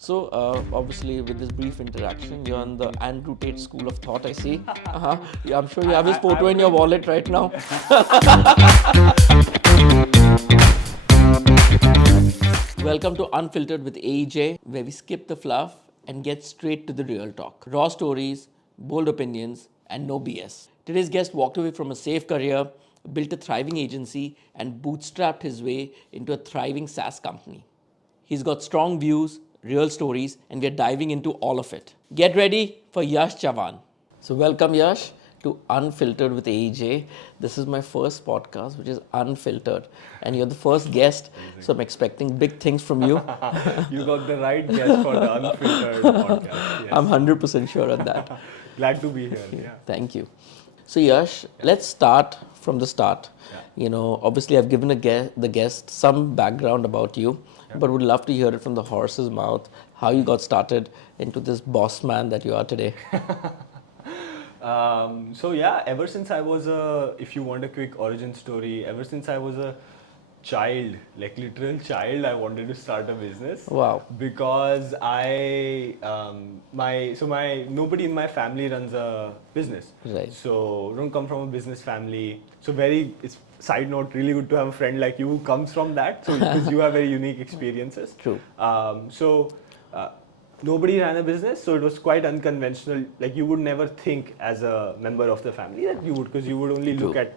Obviously, with this brief interaction, you're on the Andrew Tate school of thought, I see. Yeah, I'm sure you have his I photo in your wouldn't. wallet right now. Welcome to Unfiltered with AJ, where we skip the fluff and get straight to the real talk. Raw stories, bold opinions, and no BS. Today's guest walked away from a safe career, built a thriving agency, and bootstrapped his way into a thriving SaaS company. He's got strong views, real stories, and we're diving into all of it. Get ready for Yash Chavan. So, welcome Yash to Unfiltered with AJ. This is my first podcast, which is unfiltered, and you're the first guest, so I'm expecting big things from you. You got the right guess for the unfiltered podcast. I'm Yes. 100% sure on that. Glad to be here. Yeah. Thank you. So, Yash, let's start from the start. Yeah. Obviously, I've given the guest some background about you, but would love to hear it from the horse's mouth how you got started into this boss man that you are today. So yeah, ever since I was if you want a quick origin story, ever since I was a child, like literal child, I wanted to start a business. Wow. Because my nobody in my family runs a business. Right. So don't come from a business family. So it's side note, really good to have a friend like you who comes from that. So because you have very unique experiences. True. So nobody ran a business, so it was quite unconventional. Like you would never think as a member of the family that you would, because you would only look True. at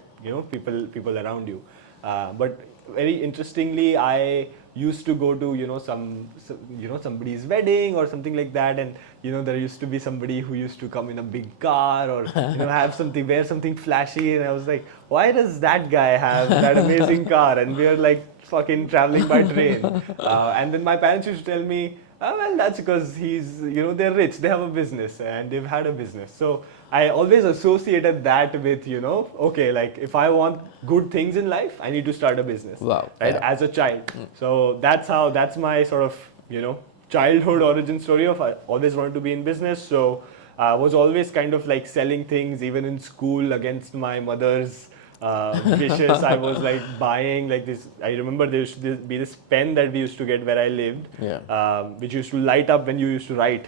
people around you. But very interestingly, I used to go to somebody's wedding or something like that, and there used to be somebody who used to come in a big car or have something, wear something flashy, and I was like, why does that guy have that amazing car and we're like fucking traveling by train? And then my parents used to tell me, oh, well, that's because they're rich, they have a business and they've had a business. So I always associated that with, okay, like if I want good things in life, I need to start a business. Wow. Right? Yeah. As a child. So that's my sort of, childhood origin story of I always wanted to be in business. So I was always kind of like selling things, even in school, against my mother's wishes. I was like buying like this. I remember there used to be this pen that we used to get where I lived, Yeah. which used to light up when you used to write.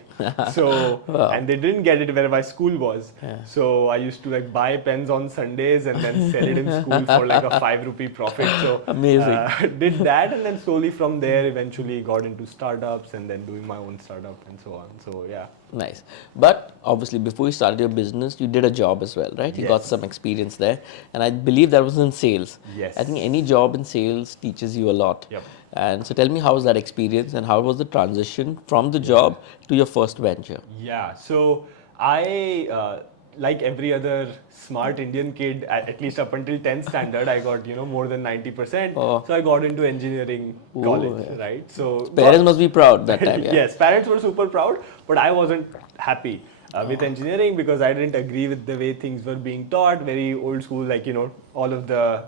So Wow. and they didn't get it where my school was. Yeah. So I used to like buy pens on Sundays and then sell it in school for like a 5 rupee profit. So Amazing. did that, and then slowly from there eventually got into startups and then doing my own startup and so on. So yeah. Nice. But obviously, before you started your business, you did a job as well, right? You got Yes. some experience there. And I believe that was in sales. Yes. I think any job in sales teaches you a lot. Yep. And so tell me, how was that experience and how was the transition from the job to your first venture? Yeah, so I, like every other smart Indian kid, at least up until 10th standard, I got, more than 90%. Oh. So I got into engineering Ooh, college, yeah. right? So Parents must be proud that time, yeah? yes, parents were super proud, but I wasn't happy with engineering because I didn't agree with the way things were being taught, very old school, like, all of the,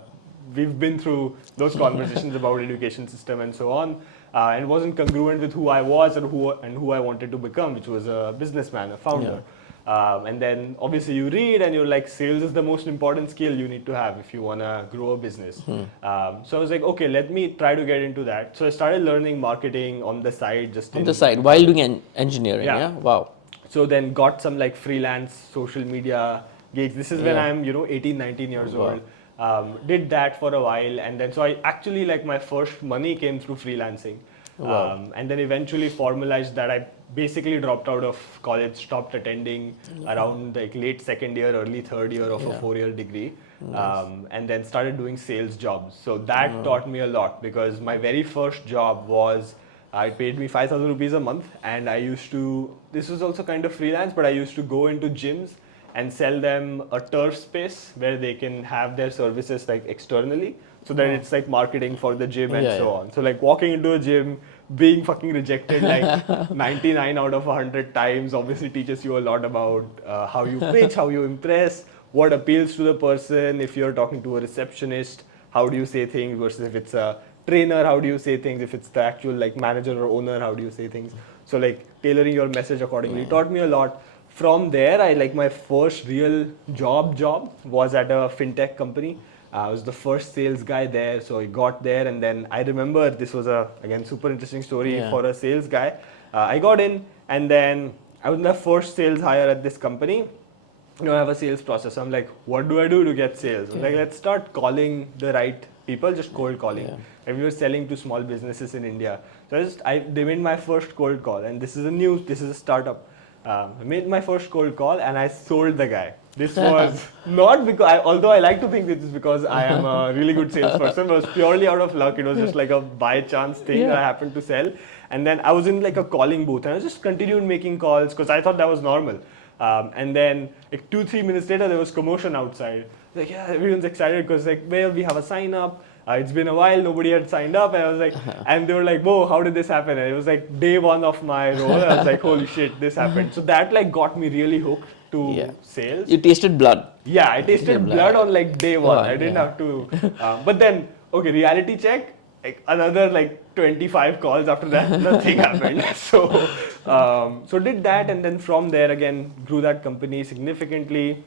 we've been through those conversations about education system and so on. And it wasn't congruent with who I was and who I wanted to become, which was a businessman, a founder. And then obviously you read and you're like, sales is the most important skill you need to have if you want to grow a business. So I was like, okay, let me try to get into that. So I started learning marketing on the side, just On the side, while doing engineering, Yeah. yeah? Wow. So then got some like freelance social media gigs. This is when Yeah. I'm 18, 19 years Wow. old. Did that for a while, and then so I actually, like, my first money came through freelancing. Wow. And then eventually formalized that. I basically dropped out of college, stopped attending around like late second year, early third year of a Yeah. 4-year degree. And then started doing sales jobs. So that taught me a lot, because my very first job was, it paid me 5,000 rupees a month, and I used to, this was also kind of freelance, but I used to go into gyms and sell them a turf space where they can have their services like externally, so that it's like marketing for the gym and Yeah, so yeah. on. So like walking into a gym, being fucking rejected like 99 out of 100 times obviously teaches you a lot about how you pitch, how you impress, what appeals to the person. If you're talking to a receptionist, how do you say things, versus if it's a trainer, how do you say things, if it's the actual like manager or owner, how do you say things. So like tailoring your message accordingly taught me a lot. From there, I like my first real job was at a fintech company. I was the first sales guy there, so I got there, and then I remember this was a, again, super interesting story Yeah. for a sales guy. I got in, and then I was the first sales hire at this company. I have a sales process. I'm like, what do I do to get sales? I'm like, let's start calling the right people, just cold calling. Yeah. And we were selling to small businesses in India. So they made my first cold call, and this is a startup. I made my first cold call, and I sold the guy. This was not because, although I like to think this is because I am a really good salesperson, it was purely out of luck. It was just like a by chance thing that I happened to sell. And then I was in like a calling booth, and I just continued making calls because I thought that was normal. And then like 2-3 minutes later, there was commotion outside. Like, yeah, everyone's excited because like, well, we have a sign up. It's been a while, nobody had signed up, and I was like, and they were like, whoa, how did this happen? And it was like day one of my role. I was like, holy shit, this happened. So that like got me really hooked to sales. You tasted blood. Yeah, I tasted blood on like day one. I didn't yeah. have to. But then, okay, reality check. Like another like 25 calls after that, nothing happened. So did that, and then from there again grew that company significantly.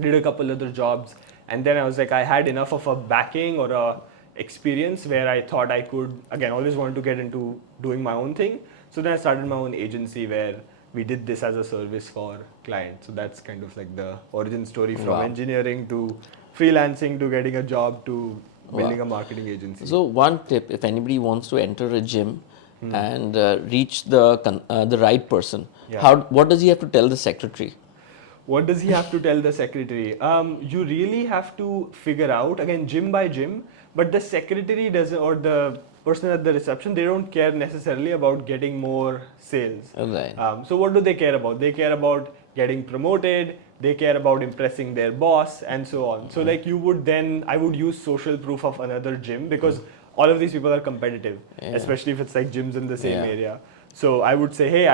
Did a couple other jobs, and then I was like, I had enough of a backing or a experience where I thought I could again always wanted to get into doing my own thing. So then I started my own agency where we did this as a service for clients. So that's kind of like the origin story from engineering to freelancing to getting a job to building a marketing agency. So one tip, if anybody wants to enter a gym and reach the right person, what does he have to tell the secretary? What does he have to tell the secretary? You really have to figure out, again, gym by gym, but the secretary doesn't, or the person at the reception, they don't care necessarily about getting more sales. Right. So what do they care about? They care about getting promoted, they care about impressing their boss, and so on. So like I would use social proof of another gym because all of these people are competitive, especially if it's like gyms in the same area. So I would say, hey,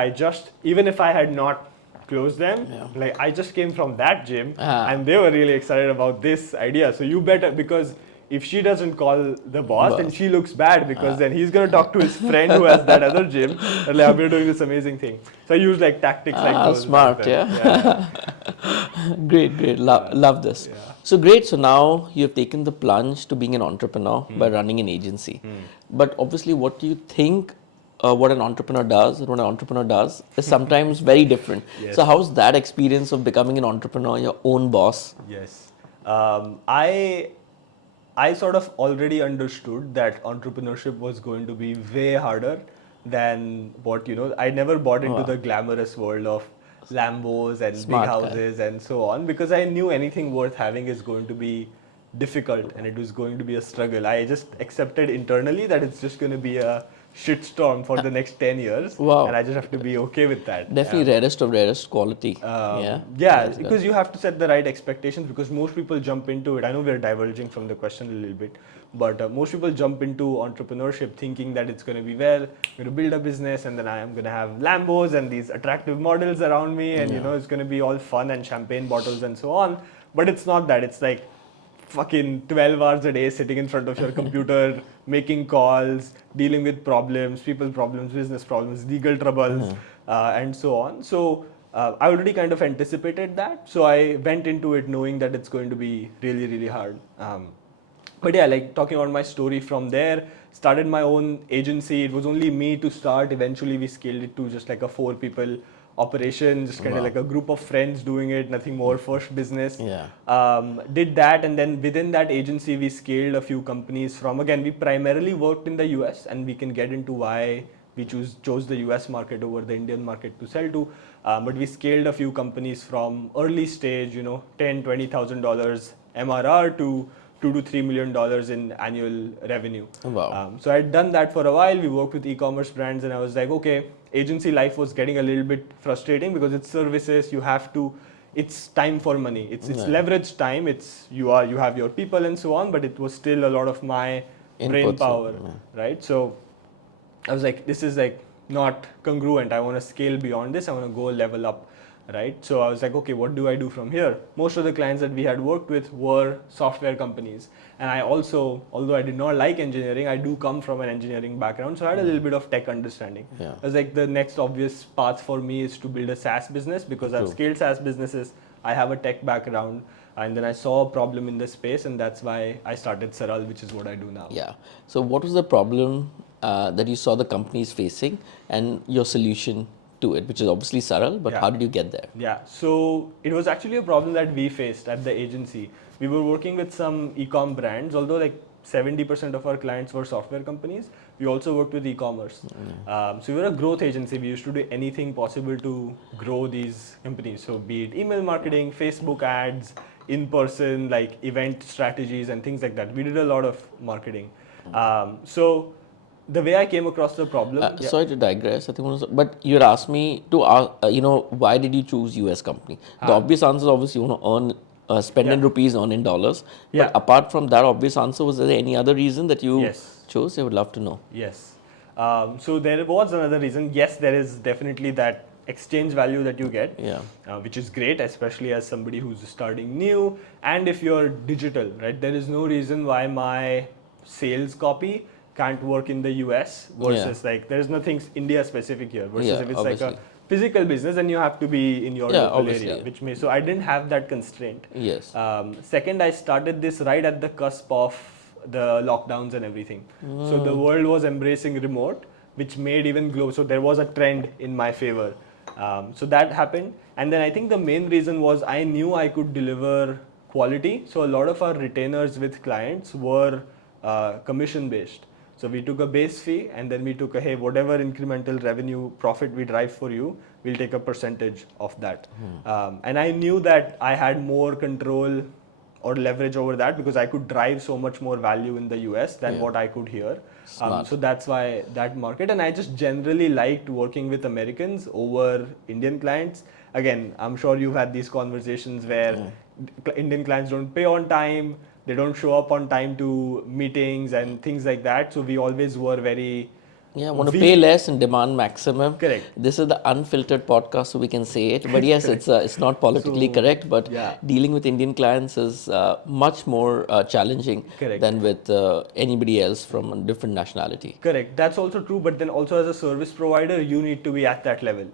even if I had not close them. Like I just came from that gym and they were really excited about this idea. So you better, because if she doesn't call the boss, then she looks bad because then he's going to talk to his friend who has that other gym and like, we're doing this amazing thing. So I use like tactics like those. Smart, yeah. Great. Love this. So great. So now you've taken the plunge to being an entrepreneur by running an agency. But obviously, what do you think what an entrepreneur does and what an entrepreneur does is sometimes very different. So how's that experience of becoming an entrepreneur, your own boss? Yes. I sort of already understood that entrepreneurship was going to be way harder than what, I never bought into the glamorous world of Lambos and Smart big houses and so on, because I knew anything worth having is going to be difficult and it was going to be a struggle. I just accepted internally that it's just going to be a shitstorm for the next 10 years. Wow. And I just have to be okay with that. Definitely rarest of rarest quality. Because you have to set the right expectations, because most people jump into it. I know we're diverging from the question a little bit, but most people jump into entrepreneurship thinking that it's going to be, well, I'm going to build a business and then I am going to have Lambos and these attractive models around me and it's going to be all fun and champagne bottles and so on. But it's not that. It's like fucking 12 hours a day sitting in front of your computer, making calls, dealing with problems, people problems, business problems, legal troubles, and so on. So I already kind of anticipated that. So I went into it knowing that it's going to be really, really hard. But yeah, like talking about my story from there, started my own agency. It was only me to start. Eventually we scaled it to just like a 4 people operation, just kind of like a group of friends doing it, nothing more, first business. Did that, and then within that agency we scaled a few companies from, again, we primarily worked in the US, and we can get into why we chose the US market over the Indian market to sell to. But we scaled a few companies from early stage, $10,000-$20,000 MRR to $2 to $3 million in annual revenue. So I had done that for a while. We worked with e-commerce brands, and I was like, okay, agency life was getting a little bit frustrating because it's services. It's time for money. It's leveraged time. You have your people and so on, but it was still a lot of my brain power, right? So I was like, this is like not congruent. I want to scale beyond this. I want to go level up. Right. So I was like, okay, what do I do from here? Most of the clients that we had worked with were software companies. And I also, although I did not like engineering, I do come from an engineering background. So I had a little bit of tech understanding. I was like, the next obvious path for me is to build a SaaS business, because I've scaled SaaS businesses. I have a tech background. And then I saw a problem in this space, and that's why I started Saral, which is what I do now. Yeah. So what was the problem that you saw the companies facing and your solution to it, which is obviously subtle, but Yeah. how did you get there? Yeah, so it was actually a problem that we faced at the agency. We were working with some e-com brands, although like 70% of our clients were software companies. We also worked with e-commerce. So we were a growth agency. We used to do anything possible to grow these companies. So be it email marketing, Facebook ads, in-person, like event strategies and things like that. We did a lot of marketing. So the way I came across the problem, Sorry to digress. I think, but you had asked me to, why did you choose U.S. company? The obvious answer is obviously you want to earn, spend in Yeah. rupees, earn in dollars. Yeah. But apart from that obvious answer, was there any other reason that you Yes. chose? I would love to know. Yes. So there was another reason. Yes, there is definitely that exchange value that you get, Yeah. which is great, especially as somebody who's starting new. And if you're digital, right, there is no reason why my sales copy can't work in the US versus like there's nothing India specific here. Versus Yeah, if it's obviously. like a physical business, then you have to be in your Yeah, local obviously. area, which may. So I didn't have that constraint. Yes. Second, I started this right at the cusp of the lockdowns and everything. So the world was embracing remote, which made even global. So there was a trend in my favor. So that happened. And then I think the main reason was I knew I could deliver quality. So a lot of our retainers with clients were commission based. So we took a base fee and then we took a, hey, whatever incremental revenue profit we drive for you, we'll take a percentage of that. And I knew that I had more control or leverage over that because I could drive so much more value in the US than what I could here. So that's why that market. And I just generally liked working with Americans over Indian clients. Again, I'm sure you've had these conversations where Indian clients don't pay on time, they don't show up on time to meetings and things like that. So we always were very Yeah, want to pay less and demand maximum. Correct. This is the unfiltered podcast, so we can say it. But yes, it's not politically correct. But dealing with Indian clients is much more challenging than with anybody else from a different nationality. Correct. That's also true. But then also as a service provider, you need to be at that level.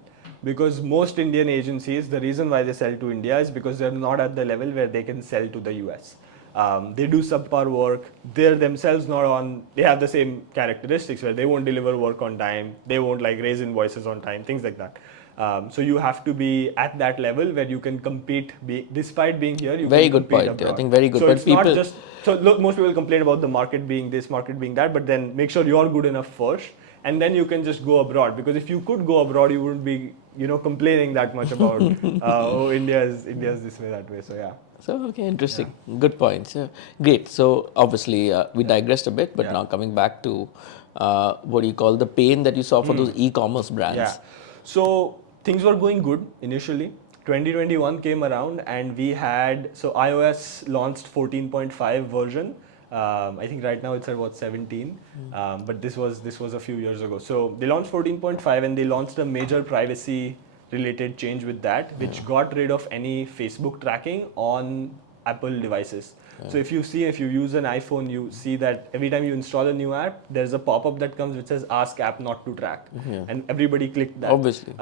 Because most Indian agencies, the reason why they sell to India is because they're not at the level where they can sell to the US. They do subpar work. They're themselves not on. They have the same characteristics where they won't deliver work on time. They won't like raise invoices on time. Things like that. So you have to be at that level where you can compete. Despite being here, you Very can good compete point. abroad. I think very good. So But it's people, not just. So look, most people complain about the market being this, market being that, but then make sure you're good enough first, and then you can just go abroad. Because if you could go abroad, you wouldn't be, complaining that much about oh India's this way that way. So yeah. So, okay, interesting. Good points. Yeah. Great. So, obviously, we digressed a bit, but now coming back to what do you call the pain that you saw for those e-commerce brands? Yeah. So, things were going good initially. 2021 came around and we had, so iOS launched 14.5 version. I think right now it's at what 17, but this was a few years ago. So they launched 14.5 and they launched a major privacy related change with that, which got rid of any Facebook tracking on Apple devices. So if you use an iPhone, you see that every time you install a new app, there's a pop-up that comes which says ask app not to track. And everybody clicked that. Obviously.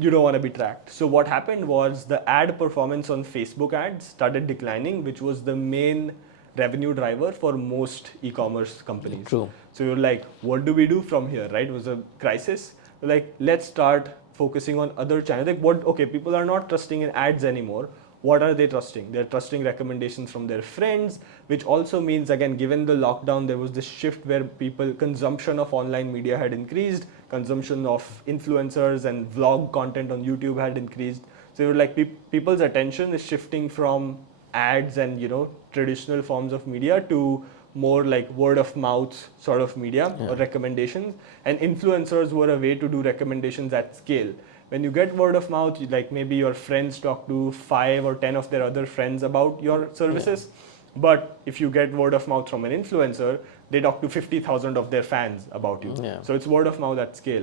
You don't want to be tracked. So what happened was the ad performance on Facebook ads started declining, which was the main revenue driver for most e-commerce companies. True. So you're like, what do we do from here, right? It was a crisis. Like, let's start focusing on other channels. Like people are not trusting in ads anymore. What are they trusting? They're trusting recommendations from their friends, which also means, again, given the lockdown, there was this shift where consumption of online media had increased, consumption of influencers and vlog content on YouTube had increased. So you're like, people's attention is shifting from ads and, traditional forms of media to more like word of mouth sort of media or recommendations. And influencers were a way to do recommendations at scale. When you get word of mouth, like maybe your friends talk to 5 or 10 of their other friends about your services. But if you get word of mouth from an influencer, they talk to 50,000 of their fans about you. So it's word of mouth at scale.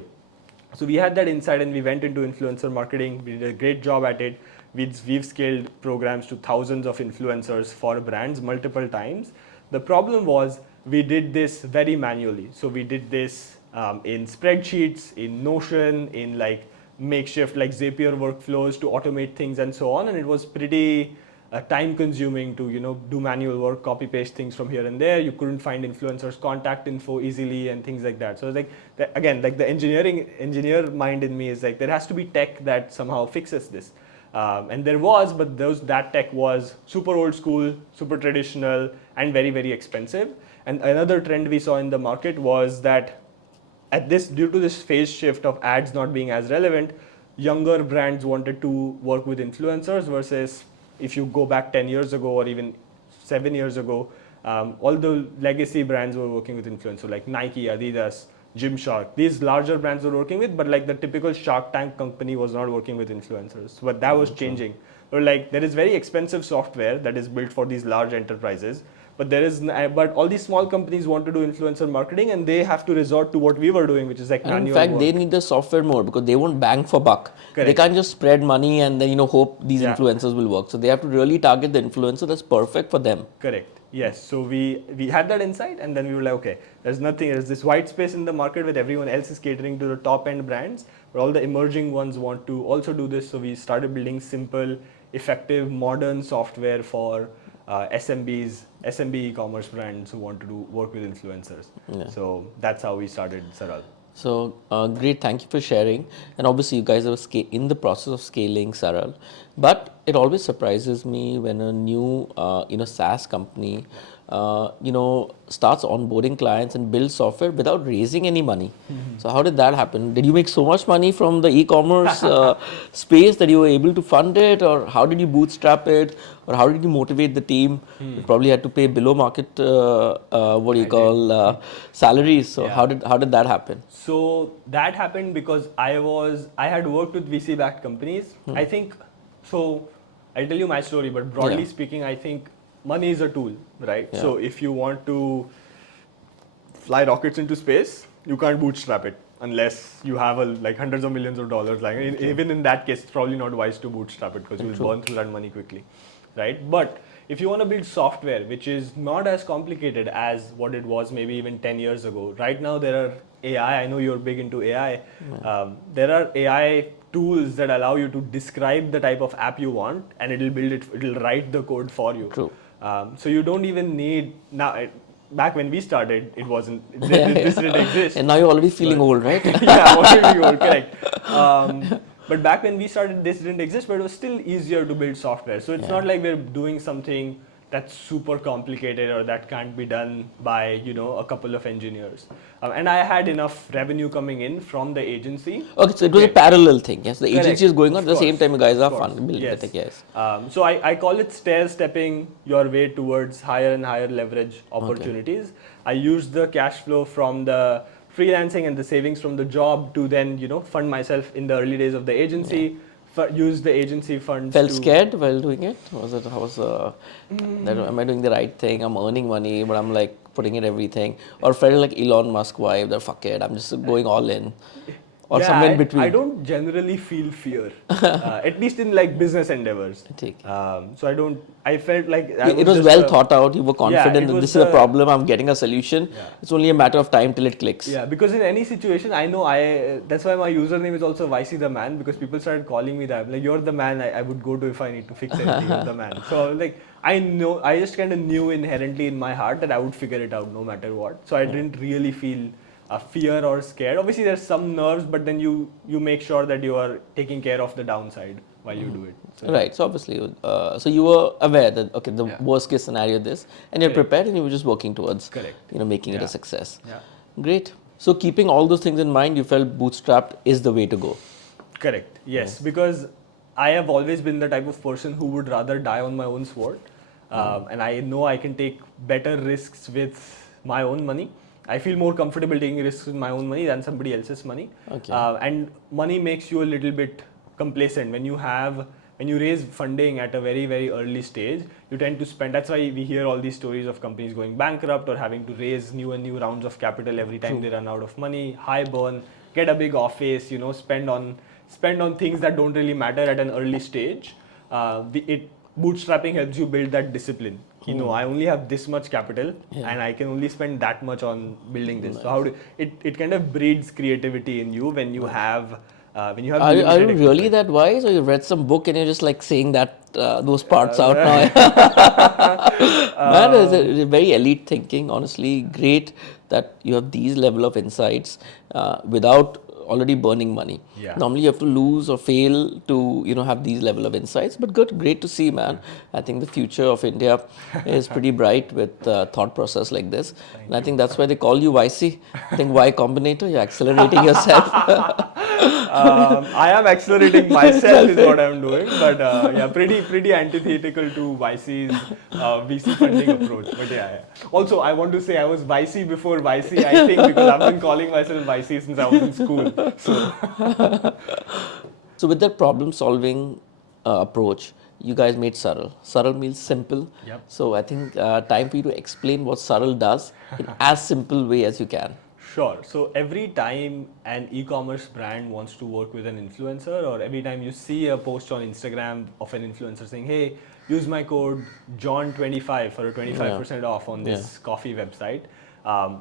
So we had that insight and we went into influencer marketing. We did a great job at it. We've scaled programs to thousands of influencers for brands multiple times. The problem was we did this very manually. So we did this in spreadsheets, in Notion, in like makeshift like Zapier workflows to automate things and so on. And it was pretty time consuming to do manual work, copy paste things from here and there. You couldn't find influencers contact info easily and things like that. So it's like again, like the engineer mind in me is like there has to be tech that somehow fixes this. And there was, but that tech was super old school, super traditional, and very, very expensive. And another trend we saw in the market was that due to this phase shift of ads not being as relevant, younger brands wanted to work with influencers versus if you go back 10 years ago or even 7 years ago, all the legacy brands were working with influencers like Nike, Adidas, Gymshark. These larger brands were working with, but like the typical Shark Tank company was not working with influencers. But that was changing. Or like there is very expensive software that is built for these large enterprises, but all these small companies want to do influencer marketing and they have to resort to what we were doing, which is like And manual in fact, work. they need the software more because they won't bang for buck. They Correct. can't just spread money and then hope these Yeah. influencers will work. So they have to really target the influencer that's perfect for them. Correct. Yes. So we had that insight, and then we were like, okay, there's this white space in the market where everyone else is catering to the top end brands, but all the emerging ones want to also do this. So we started building simple, effective, modern software for SMB e-commerce brands who want to work with influencers. Yeah. So that's how we started Saral. So great, thank you for sharing. And obviously, you guys are in the process of scaling Saral, but it always surprises me when a new SaaS company starts onboarding clients and builds software without raising any money. So how did that happen? Did you make so much money from the e-commerce space that you were able to fund it, or how did you bootstrap it, or how did you motivate the team? You probably had to pay below market salaries. So Yeah. how did that happen? So that happened because I had worked with VC backed companies. I think so. I'll tell you my story, but broadly speaking, I think money is a tool, right? Yeah. So if you want to fly rockets into space, you can't bootstrap it unless you have like hundreds of millions of dollars. Like even in that case, it's probably not wise to bootstrap it because you'll burn through that money quickly, right? But if you want to build software which is not as complicated as what it was maybe even 10 years ago, right now there are AI. I know you're big into AI. There are AI tools that allow you to describe the type of app you want, and it'll write the code for you. True. So you don't even need now. Back when we started, it wasn't. This didn't exist. And now you're already feeling old, right? Yeah, already old, correct. But back when we started, this didn't exist, but it was still easier to build software. So it's not like we're doing something that's super complicated or that can't be done by a couple of engineers. And I had enough revenue coming in from the agency. Okay, so it was a parallel thing. Yes, the Correct. agency is going on Of at the same course. time. You guys are Of course. building Yes. the tech. Yes. So I call it stair-stepping your way towards higher and higher leverage opportunities. I used the cash flow from the freelancing and the savings from the job to then fund myself in the early days of the agency. Use the agency funds. Felt scared while doing it? Am I doing the right thing? I'm earning money, but I'm like putting in everything. Or felt like Elon Musk vibe that fuck it, I'm just going all in. Or somewhere in between. I don't generally feel fear, at least in like business endeavors. So I felt like it was well thought out. You were confident that this is a problem. I'm getting a solution. Yeah. It's only a matter of time till it clicks. Yeah, because in any situation, I know that's why my username is also Vicey the Man, because people started calling me that. Like, you're the man I would go to if I need to fix anything. You're the man. So like, I just kind of knew inherently in my heart that I would figure it out no matter what. So I didn't really feel fear or scared. Obviously, there's some nerves, but then you make sure that you are taking care of the downside while you do it. So, right. So obviously, so you were aware that the worst case scenario this, and you're prepared, and you were just working towards making it a success. Yeah. Great. So keeping all those things in mind, you felt bootstrapped is the way to go. Correct. Yes, because I have always been the type of person who would rather die on my own sword, and I know I can take better risks with my own money. I feel more comfortable taking risks with my own money than somebody else's money. Okay. And money makes you a little bit complacent. When you raise funding at a very, very early stage, you tend to spend. That's why we hear all these stories of companies going bankrupt or having to raise new and new rounds of capital every time they run out of money. High burn, get a big office, spend on things that don't really matter at an early stage. Bootstrapping helps you build that discipline. I only have this much capital and I can only spend that much on building this. Nice. So it kind of breeds creativity in you when you have When you have Are limited you really equipment. that wise, or you read some book and you're just like saying that those parts out now? Man, it's a very elite thinking. Honestly, great that you have these level of insights without already burning money. Yeah. Normally, you have to lose or fail to have these level of insights. But good, great to see, man. I think the future of India is pretty bright with thought process like this, and Thank I you. think that's why they call you YC. I think Y Combinator. You're accelerating yourself. I am accelerating myself is what I'm doing, but yeah, pretty antithetical to YC's VC funding approach. But yeah. Also, I want to say I was YC before YC. I think because I've been calling myself YC since I was in school. So So with that problem solving approach, you guys made Saral. Saral means simple. yep. So I think time for you to explain what Saral does in as simple way as you can. Sure. So every time an e-commerce brand wants to work with an influencer, or every time you see a post on Instagram of an influencer saying, "Hey, use my code John25 for a Yeah. 25% off on Yeah. this coffee website,"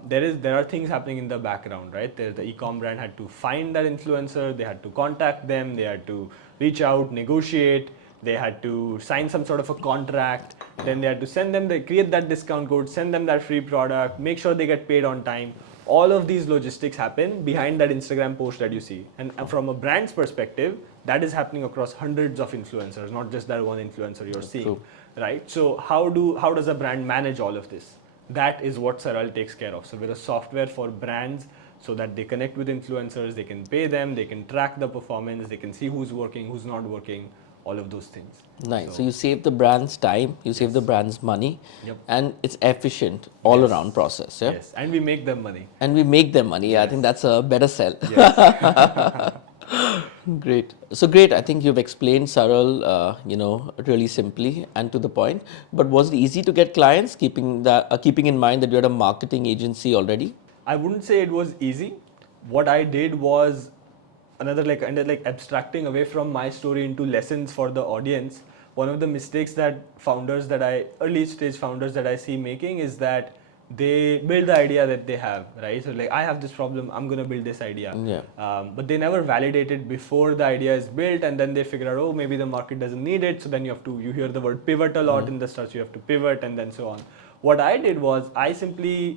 there are things happening in the background, right? The e-com brand had to find that influencer, they had to contact them, they had to reach out, negotiate. They had to sign some sort of a contract, then they had to send them, they create that discount code, send them that free product, make sure they get paid on time. All of these logistics happen behind that Instagram post that you see. And from a brand's perspective, that is happening across hundreds of influencers, not just that one influencer you're seeing, True. right? So how does a brand manage all of this? That is what Saral takes care of. So we're a software for brands so that they connect with influencers, they can pay them, they can track the performance, they can see who's working, who's not working, all of those things. Nice. So So you save the brand's time, you save the yes, brand's money, yep, and it's efficient all yes, around process. Yeah. yes, and we make them money. And we make them money. Yeah, I Yes, think that's a better sell. yes. Great. So great. I think you've explained Saral, really simply and to the point. But was it easy to get clients, keeping in mind that you had a marketing agency already? I wouldn't say it was easy. What I did was another like ended like abstracting away from my story into lessons for the audience. One of the mistakes that early stage founders that I see making is that they build the idea that they have, right? So like I have this problem, I'm gonna build this idea, Yeah. but they never validate it before the idea is built, and then they figure out, oh, maybe the market doesn't need it. So then you hear the word pivot a lot in the start. You have to pivot, and then so on. What I did was I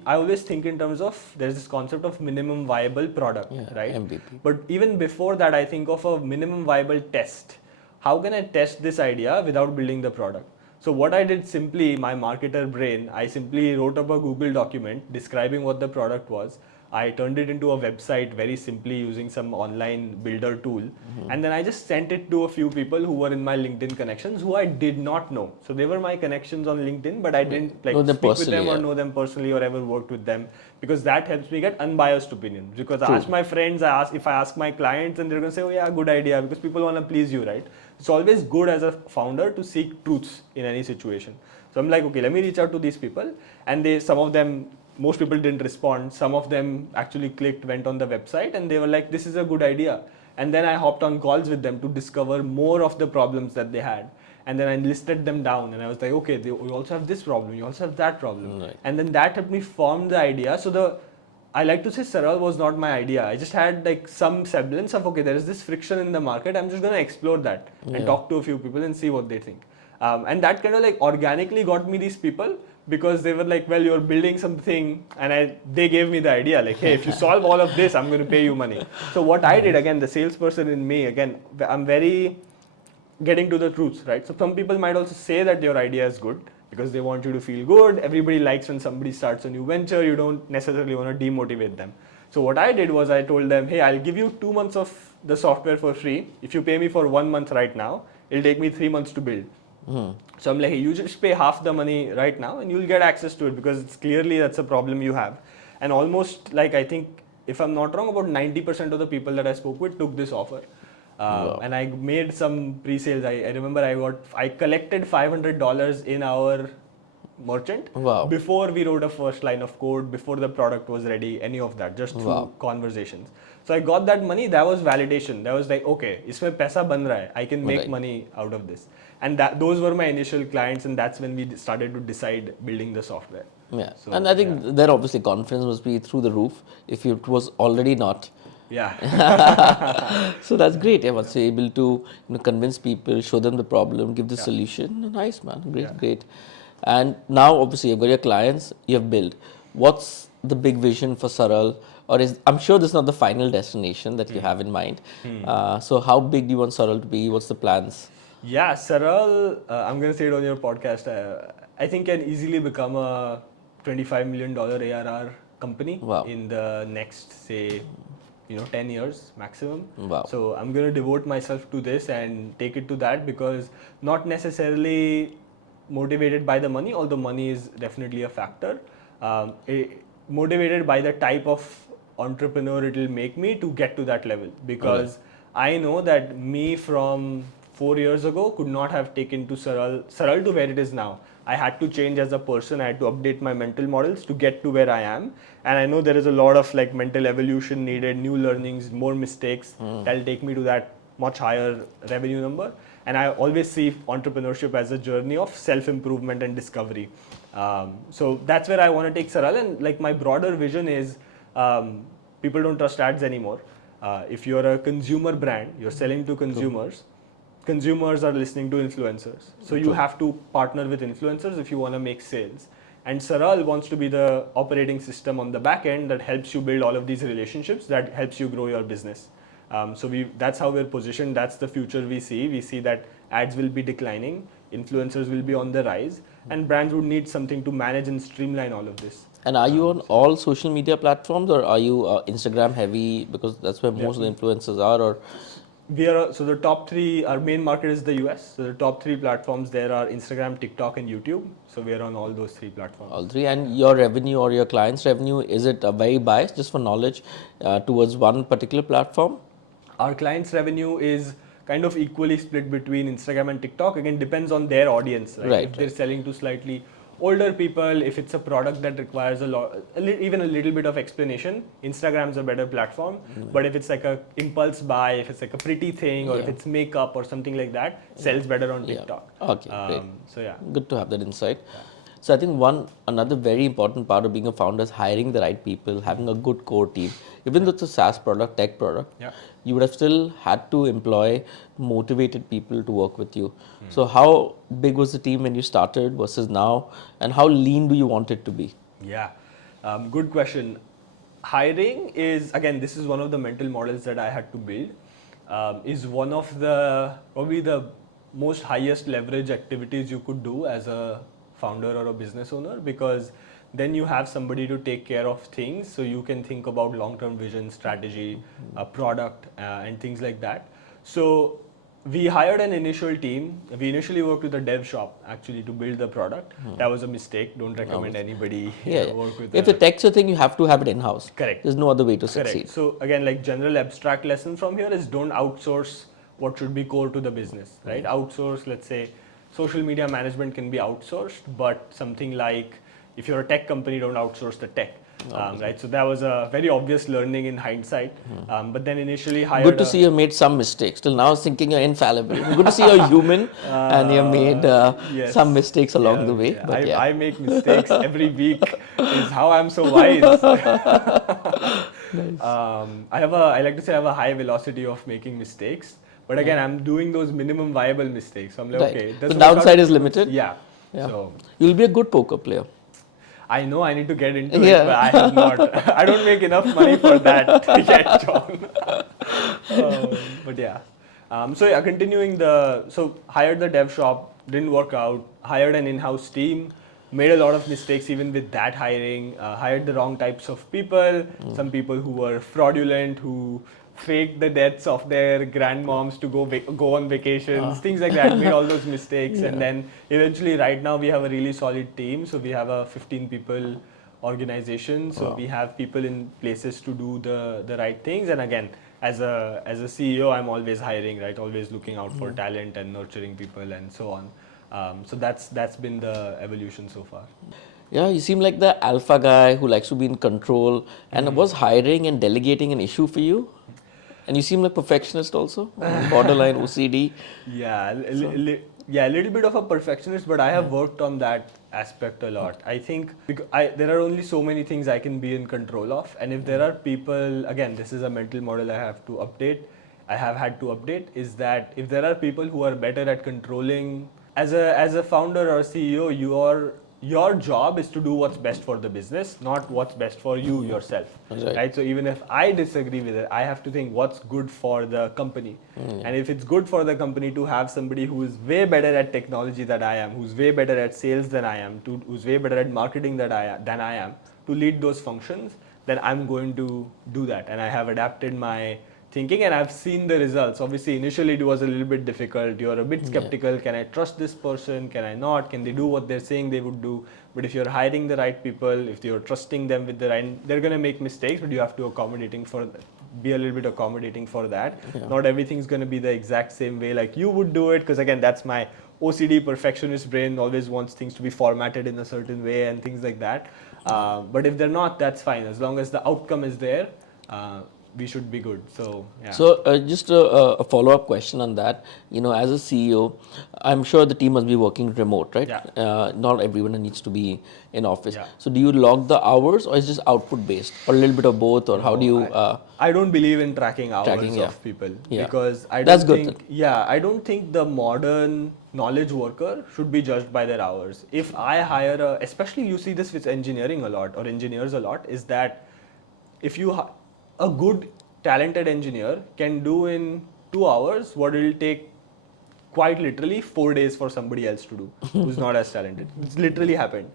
always think in terms of there's this concept of minimum viable product, Yeah. right? MVP. But even before that, I think of a minimum viable test. How can I test this idea without building the product? So what I did simply, my marketer brain, I simply wrote up a Google document describing what the product was. I turned it into a website very simply using some online builder tool. And then I just sent it to a few people who were in my LinkedIn connections who I did not know. So they were my connections on LinkedIn, but I didn't like Know them speak with personally, them or yeah. know them personally or ever worked with them, because that helps me get unbiased opinions. Because I True. ask my friends, if I ask my clients, and they're gonna say, oh yeah, good idea, because people wanna please you, right? It's always good as a founder to seek truths in any situation. So I'm like, okay, let me reach out to these people, and some of them, most people didn't respond. Some of them actually clicked, went on the website, and they were like, this is a good idea. And then I hopped on calls with them to discover more of the problems that they had. And then I listed them down, and I was like, okay, you also have this problem, you also have that problem. Right. And then that helped me form the idea. So I like to say Saral was not my idea. I just had like some semblance of, okay, there is this friction in the market. I'm just going to explore that and talk to a few people and see what they think. And that kind of like organically got me these people, because they were like, well, you're building something, and they gave me the idea like, hey, if you solve all of this, I'm going to pay you money. So what I did, again, the salesperson in me, again, I'm very getting to the truths, right? So some people might also say that your idea is good because they want you to feel good. Everybody likes when somebody starts a new venture. You don't necessarily want to demotivate them. So what I did was I told them, hey, I'll give you 2 months of the software for free. If you pay me for 1 month right now, it'll take me 3 months to build. So I'm like, hey, you just pay half the money right now and you'll get access to it, because it's clearly that's a problem you have. And almost like, I think, if I'm not wrong, about 90% of the people that I spoke with took this offer. Wow. And I made some pre-sales. I remember I collected $500 in our merchant Wow. before we wrote a first line of code, before the product was ready, any of that, just through Wow. conversations. So I got that money. That was validation. That was like, okay, isme paisa ban raha hai. I can make Right. money out of this. And those were my initial clients, and that's when we started to decide building the software. Yeah. So, And I think there obviously confidence must be through the roof if it was already not Yeah. So that's great. Yeah, once you're able to convince people, show them the problem, give the Yeah. solution. Nice, man. Great, Yeah. great. And now, obviously, you've got your clients. You've built. What's the big vision for Saral? Or is I'm sure this is not the final destination that you have in mind. So how big do you want Saral to be? What's the plans? Yeah, Saral, I'm going to say it on your podcast. I think can easily become a $25 million ARR company Wow. in the next, say, 10 years maximum. Wow. So I'm going to devote myself to this and take it to that, because not necessarily motivated by the money, although money is definitely a factor. Motivated by the type of entrepreneur it will make me to get to that level, because I know that me from 4 years ago could not have taken to Saral to where it is now. I had to change as a person. I had to update my mental models to get to where I am. And I know there is a lot of like mental evolution needed, new learnings, more mistakes that'll take me to that much higher revenue number. And I always see entrepreneurship as a journey of self-improvement and discovery. So that's where I want to take Saral. And like my broader vision is, people don't trust ads anymore. If you're a consumer brand, you're selling to consumers. Consumers are listening to influencers. So you have to partner with influencers if you want to make sales. And Saral wants to be the operating system on the back end that helps you build all of these relationships, that helps you grow your business. That's how we're positioned. That's the future we see. We see that ads will be declining, influencers will be on the rise, and brands would need something to manage and streamline all of this. And are you on all social media platforms, or are you Instagram heavy, because that's where most of the influencers are? Or So the top three, our main market is the US. So the top three platforms there are Instagram, TikTok, and YouTube. So we are on all those three platforms. all three? And your revenue or your client's revenue, is it very biased, just for knowledge, towards one particular platform? Our clients' revenue is kind of equally split between Instagram and TikTok. Again, depends on their audience, right? Right, If they're selling to slightly older people, if it's a product that requires even a little bit of explanation, Instagram's a better platform. But if it's like a impulse buy, if it's like a pretty thing, or if it's makeup or something like that, sells better on TikTok. Okay, great. So yeah. Good to have that insight. So I think another very important part of being a founder is hiring the right people, having a good core team. Even though it's a SaaS product, tech product, Yeah. you would have still had to employ motivated people to work with you. So how big was the team when you started versus now, and how lean do you want it to be? Yeah, good question. Hiring is, again, this is one of the mental models that I had to build. Is one of the probably the most highest leverage activities you could do as a founder or a business owner, because then you have somebody to take care of things, so you can think about long-term vision, strategy, product, and things like that. So we hired an initial team. We initially worked with a dev shop actually to build the product. That was a mistake. Don't recommend anybody work with. If the tech's a thing, you have to have it in-house. Correct. There's no other way to Correct. succeed. So again, like general abstract lesson from here is don't outsource what should be core to the business, right? Outsource, let's say, social media management can be outsourced, but something like if you're a tech company, don't outsource the tech. Right, so that was a very obvious learning in hindsight. But then initially hired. Good to see you made some mistakes. Till now, I was thinking you're infallible. Good to see you're human and you made Yes. some mistakes along the way. Yeah. But yeah, I make mistakes every week. Is how I'm so wise. I like to say I have a high velocity of making mistakes. But again, I'm doing those minimum viable mistakes. So I'm like, right. okay, The downside is limited. Yeah. So you'll be a good poker player. I know I need to get into it, but I have not. I don't make enough money for that yet, John. But yeah. Continuing hired the dev shop, didn't work out. Hired an in-house team, made a lot of mistakes even with that hiring. Hired the wrong types of people. Some people who were fraudulent, who faked the deaths of their grandmoms to go on vacations, things like that. Made all those mistakes, and then eventually, right now, we have a really solid team. So we have a 15 people organization. So we have people in places to do the right things. And again, as a CEO, I'm always hiring, right? Always looking out for talent and nurturing people and so on. So that's been the evolution so far. Yeah, you seem like the alpha guy who likes to be in control. And was hiring and delegating an issue for you? And you seem like perfectionist also, borderline OCD. Yeah, Yeah, a little bit of a perfectionist, but I have worked on that aspect a lot. I think because there are only so many things I can be in control of, and if there are people, again, this is a mental model I have to update. I have had to update is that if there are people who are better at controlling, as a founder or CEO, your job is to do what's best for the business, not what's best for you yourself. Right. So even if I disagree with it, I have to think what's good for the company. And if it's good for the company to have somebody who is way better at technology than I am, who's way better at sales than I am, who's way better at marketing than I am, to lead those functions, then I'm going to do that. And I have adapted my thinking and I've seen the results. Obviously, initially it was a little bit difficult. You're a bit skeptical. Can I trust this person? Can I not? Can they do what they're saying they would do? But if you're hiring the right people, if you're trusting them with the right, they're going to make mistakes, but you have to be a little bit accommodating for that. Not everything's going to be the exact same way like you would do it, because again, that's my OCD perfectionist brain always wants things to be formatted in a certain way and things like that. But if they're not, that's fine. As long as the outcome is there, we should be good. So yeah. So just a follow-up question on that. As a CEO, I'm sure the team must be working remote, right? Yeah. Not everyone needs to be in office. Yeah. So do you log the hours, or is it just output based, or a little bit of both, or how do you? I don't believe in tracking hours Tracking, yeah. of people Yeah. because I That's don't good think I don't think the modern knowledge worker should be judged by their hours. If I hire especially you see this with engineering a lot or engineers a lot, is that if a good talented engineer can do in 2 hours what it will take quite literally 4 days for somebody else to do who's not as talented. It's literally happened.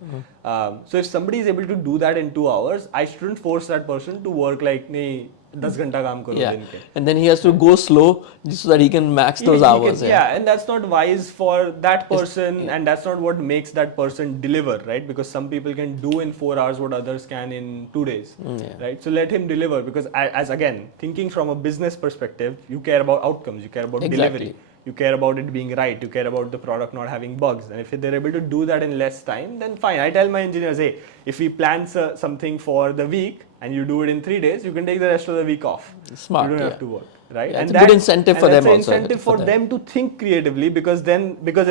So if somebody is able to do that in 2 hours, I shouldn't force that person to work like nahi 10 घंटा काम करो Yeah, दिन के. and then he has to go slow just so that he can max those hours. Yeah, and that's not wise for that person, and that's not what makes that person deliver, right? Because some people can do in 4 hours what others can in 2 days, right? So let him deliver, because as again, thinking from a business perspective, you care about outcomes, you care about delivery, you care about it being right, you care about the product not having bugs, and if they're able to do that in less time, then fine. I tell my engineers, hey, if we plan something for the week and you do it in 3 days, you can take the rest of the week off. Smart. You don't have to work, right? Yeah, and it's a good incentive for them also. It's an incentive for them to think creatively, because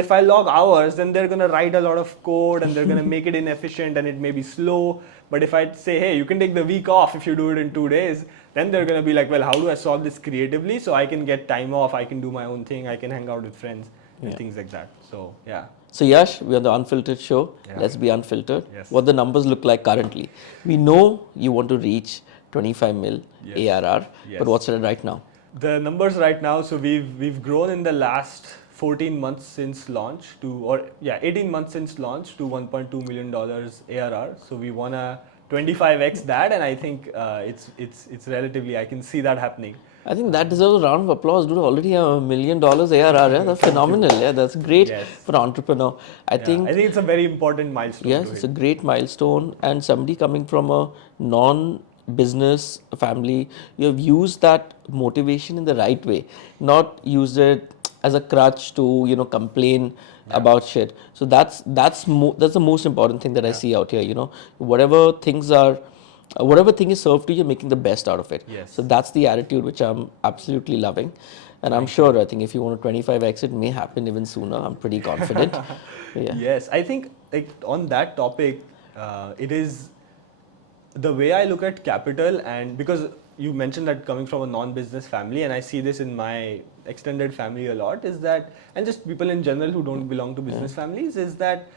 if I log hours, then they're gonna write a lot of code and they're gonna make it inefficient and it may be slow. But if I say, hey, you can take the week off if you do it in 2 days, then they're gonna be like, well, how do I solve this creatively so I can get time off, I can do my own thing, I can hang out with friends and things like that. So yeah. So Yash, we're on the Unfiltered show. Yeah. Let's be unfiltered. Yes. What the numbers look like currently. We know you want to reach 25 mil ARR, but what's it right now? The numbers right now, so we've grown in the last 14 months since launch 18 months since launch to $1.2 million ARR. So we wanna 25x that, and I think it's relatively, I can see that happening. I think that deserves a round of applause, dude. Already $1 million ARR, yeah? That's phenomenal. Yeah, that's great for an entrepreneur. I think it's a very important milestone. Yes, it's a great milestone, and somebody coming from a non-business family, you have used that motivation in the right way, not used it as a crutch to complain about shit. So that's the most important thing that I see out here. Whatever thing is served to you, you're making the best out of it. Yes. So that's the attitude which I'm absolutely loving. And I'm sure, I think if you want to 25x, it may happen even sooner. I'm pretty confident. Yeah. Yes, I think on that topic, it is the way I look at capital, and because you mentioned that coming from a non-business family, and I see this in my extended family a lot, is that, and just people in general who don't belong to business families, is that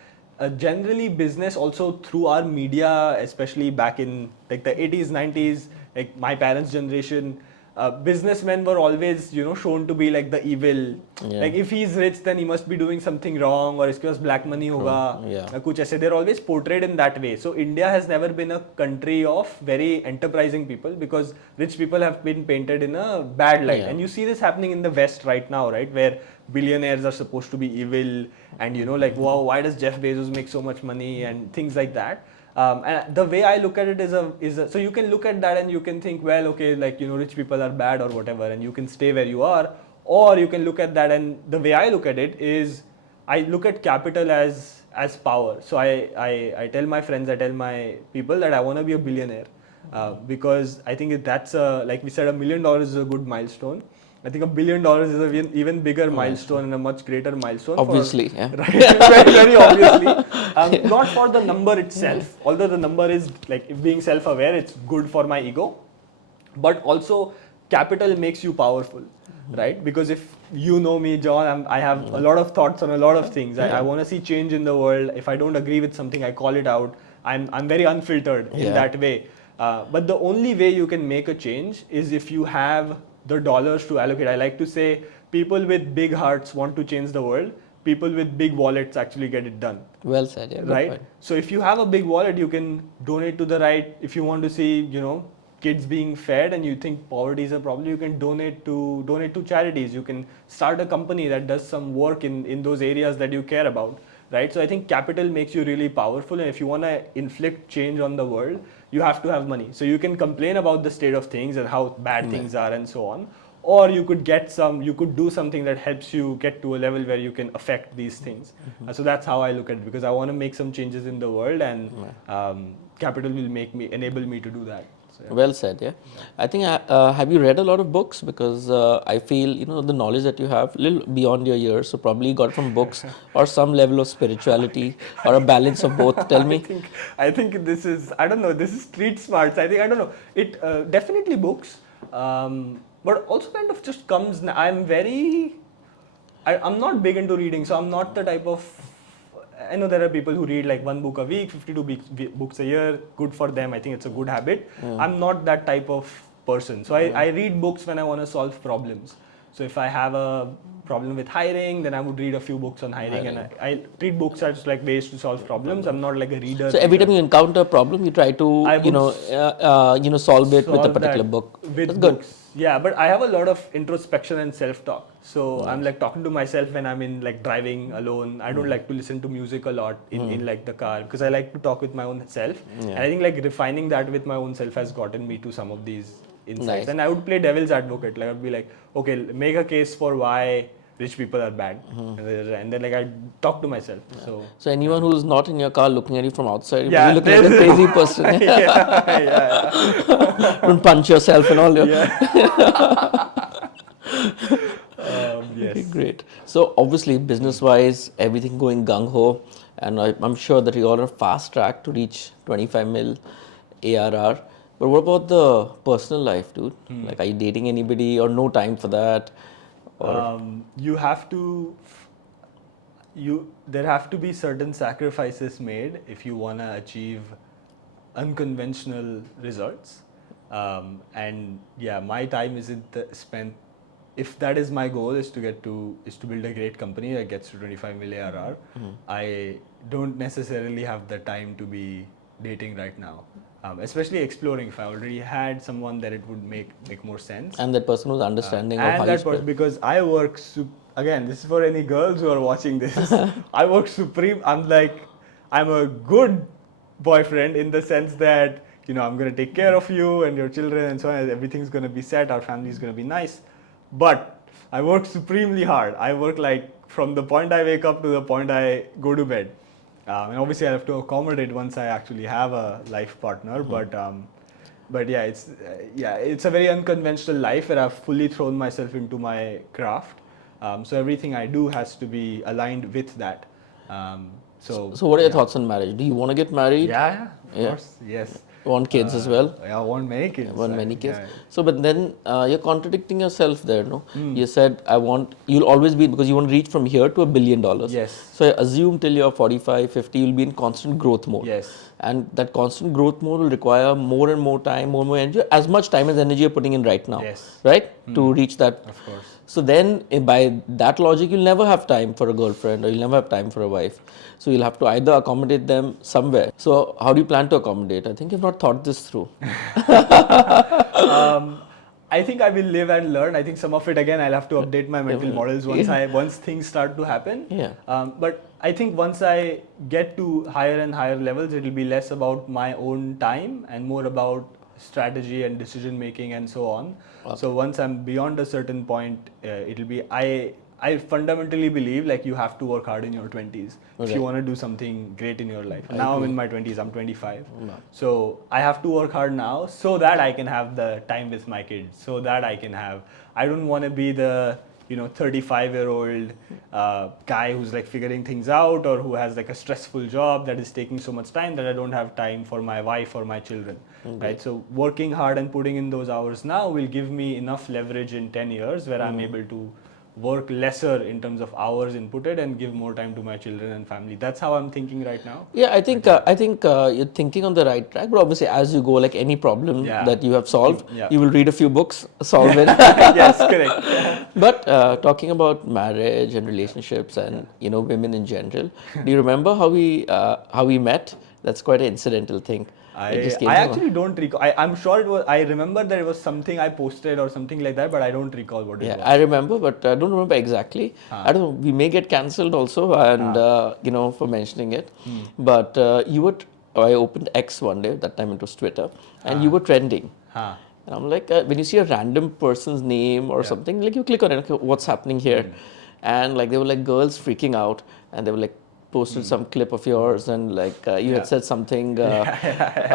generally business also through our media, especially back in like the 80s, 90s, like my parents' generation, businessmen were always shown to be like the evil. Like if he's rich, then he must be doing something wrong, or iske paas black money hoga. Kuch aise. They're always portrayed in that way. So India has never been a country of very enterprising people, because rich people have been painted in a bad light. And you see this happening in the West right now, right, where billionaires are supposed to be evil, and like, wow, why does Jeff Bezos make so much money and things like that. And the way I look at it is so you can look at that and you can think, well, okay, like rich people are bad or whatever, and you can stay where you are, or you can look at that, and the way I look at it is I look at capital as power. So I tell my friends, I tell my people that I want to be a billionaire, because I think that's like we said, $1 million is a good milestone. I think $1 billion is an even bigger milestone and a much greater milestone. Obviously, for, yeah. right? Very, very obviously. Not for the number itself, although the number is like being self-aware, it's good for my ego, but also capital makes you powerful, right? Because if you know me, John, I have a lot of thoughts on a lot of things. I want to see change in the world. If I don't agree with something, I call it out. I'm very unfiltered in that way. But the only way you can make a change is if you have the dollars to allocate. I like to say people with big hearts want to change the world. People with big wallets actually get it done. Well said, yeah. Good Right? point. So if you have a big wallet, you can donate to the right. If you want to see, kids being fed and you think poverty is a problem, you can donate to charities. You can start a company that does some work in those areas that you care about. Right? So I think capital makes you really powerful, and if you want to inflict change on the world, you have to have money. So you can complain about the state of things and how bad things are and so on, or you could do something that helps you get to a level where you can affect these things. So that's how I look at it, because I want to make some changes in the world, and capital will enable me to do that. So, yeah. Well said, yeah. I think, have you read a lot of books? Because I feel, the knowledge that you have, a little beyond your years, so probably you got it from books or some level of spirituality or a balance of both. Tell me. I think this is, I don't know, this is street smarts. I don't know. It definitely books, but also kind of just comes. I'm not big into reading, so I'm not the type of. I know there are people who read like one book a week, 52 books a year. Good for them. I think it's a good habit. I'm not that type of person. So I read books when I want to solve problems. So if I have a problem with hiring, then I would read a few books on hiring. And I read books as like ways to solve problems. I'm not like a reader. So every time you encounter a problem, you try to, solve it with a particular book. With That's books. good. Yeah, but I have a lot of introspection and self-talk. So I'm like talking to myself when I'm in like driving alone. I don't like to listen to music a lot in like the car, because I like to talk with my own self. And I think like refining that with my own self has gotten me to some of these insights. Nice. And I would play devil's advocate. Like I'd be like, okay, make a case for why rich people are bad, and then like I talk to myself. So anyone who's not in your car looking at you from outside, you look like a crazy person. Don't punch yourself and all your. Yes. Okay, great. So obviously, business-wise, everything going gung-ho, and I'm sure that you're on a fast track to reach 25 mil ARR. But what about the personal life, dude? Like, are you dating anybody, or no time for that? You have to. There have to be certain sacrifices made if you want to achieve unconventional results. And yeah, my time isn't spent. If that is my goal, is to build a great company that gets to 25 mil ARR, I don't necessarily have the time to be dating right now. Especially exploring. If I already had someone, then it would make more sense. And that person was understanding of how And you that person, because I work again, this is for any girls who are watching this. I work supreme. I'm a good boyfriend in the sense that I'm going to take care of you and your children and so on. Everything's going to be set. Our family is going to be nice. But I work supremely hard. I work like from the point I wake up to the point I go to bed. And obviously I have to accommodate once I actually have a life partner. But yeah, it's a very unconventional life where I've fully thrown myself into my craft. So everything I do has to be aligned with that. So what are your thoughts on marriage? Do you want to get married? Yeah, of course, yes. Want kids as well? Yeah, I want many kids. Want many kids. Yeah. So, but then you're contradicting yourself there, no? You said, you'll always be, because you want to reach from here to $1 billion. Yes. So I assume till you're 45, 50, you'll be in constant growth mode. Yes. And that constant growth mode will require more and more time, more and more energy, as much time as energy you're putting in right now. Yes. Right? To reach that. Of course. So then, by that logic, you'll never have time for a girlfriend, or you'll never have time for a wife. So you'll have to either accommodate them somewhere. So how do you plan to accommodate? I think you've not thought this through. I think I will live and learn. I think some of it, again, I'll have to update my mental models once things start to happen. Yeah. But I think once I get to higher and higher levels, it will be less about my own time and more about strategy and decision making and so on. Okay. So once I'm beyond a certain point, it'll be I I fundamentally believe like you have to work hard in your 20s if Okay. you want to do something great in your life. I Now I'm agree. in my 20s, I'm 25. No. So I have to work hard now so that I can have the time with my kids, so that I don't want to be the 35-year-old guy who's like figuring things out, or who has like a stressful job that is taking so much time that I don't have time for my wife or my children. Okay. Right? So working hard and putting in those hours now will give me enough leverage in 10 years where I'm able to work lesser in terms of hours inputted and give more time to my children and family. That's how I'm thinking right now. Yeah, I think you're thinking on the right track. But obviously, as you go, like any problem Yeah. that you have solved, Yeah. you will read a few books, solve it. Yes, correct. But talking about marriage and relationships and women in general, do you remember how we met? That's quite an incidental thing. It just came I to actually don't recall. I'm sure it was. I remember that it was something I posted or something like that, but I don't recall what it Yeah, was. I remember, but I don't remember exactly. I don't know. We may get cancelled also, and for mentioning it. But you were. I opened X one day. That time it was Twitter, and you were trending. Huh. And I'm like, when you see a random person's name or something, like you click on it. Okay, what's happening here? And like there were like girls freaking out, and they were like posted some clip of yours, and like you had said something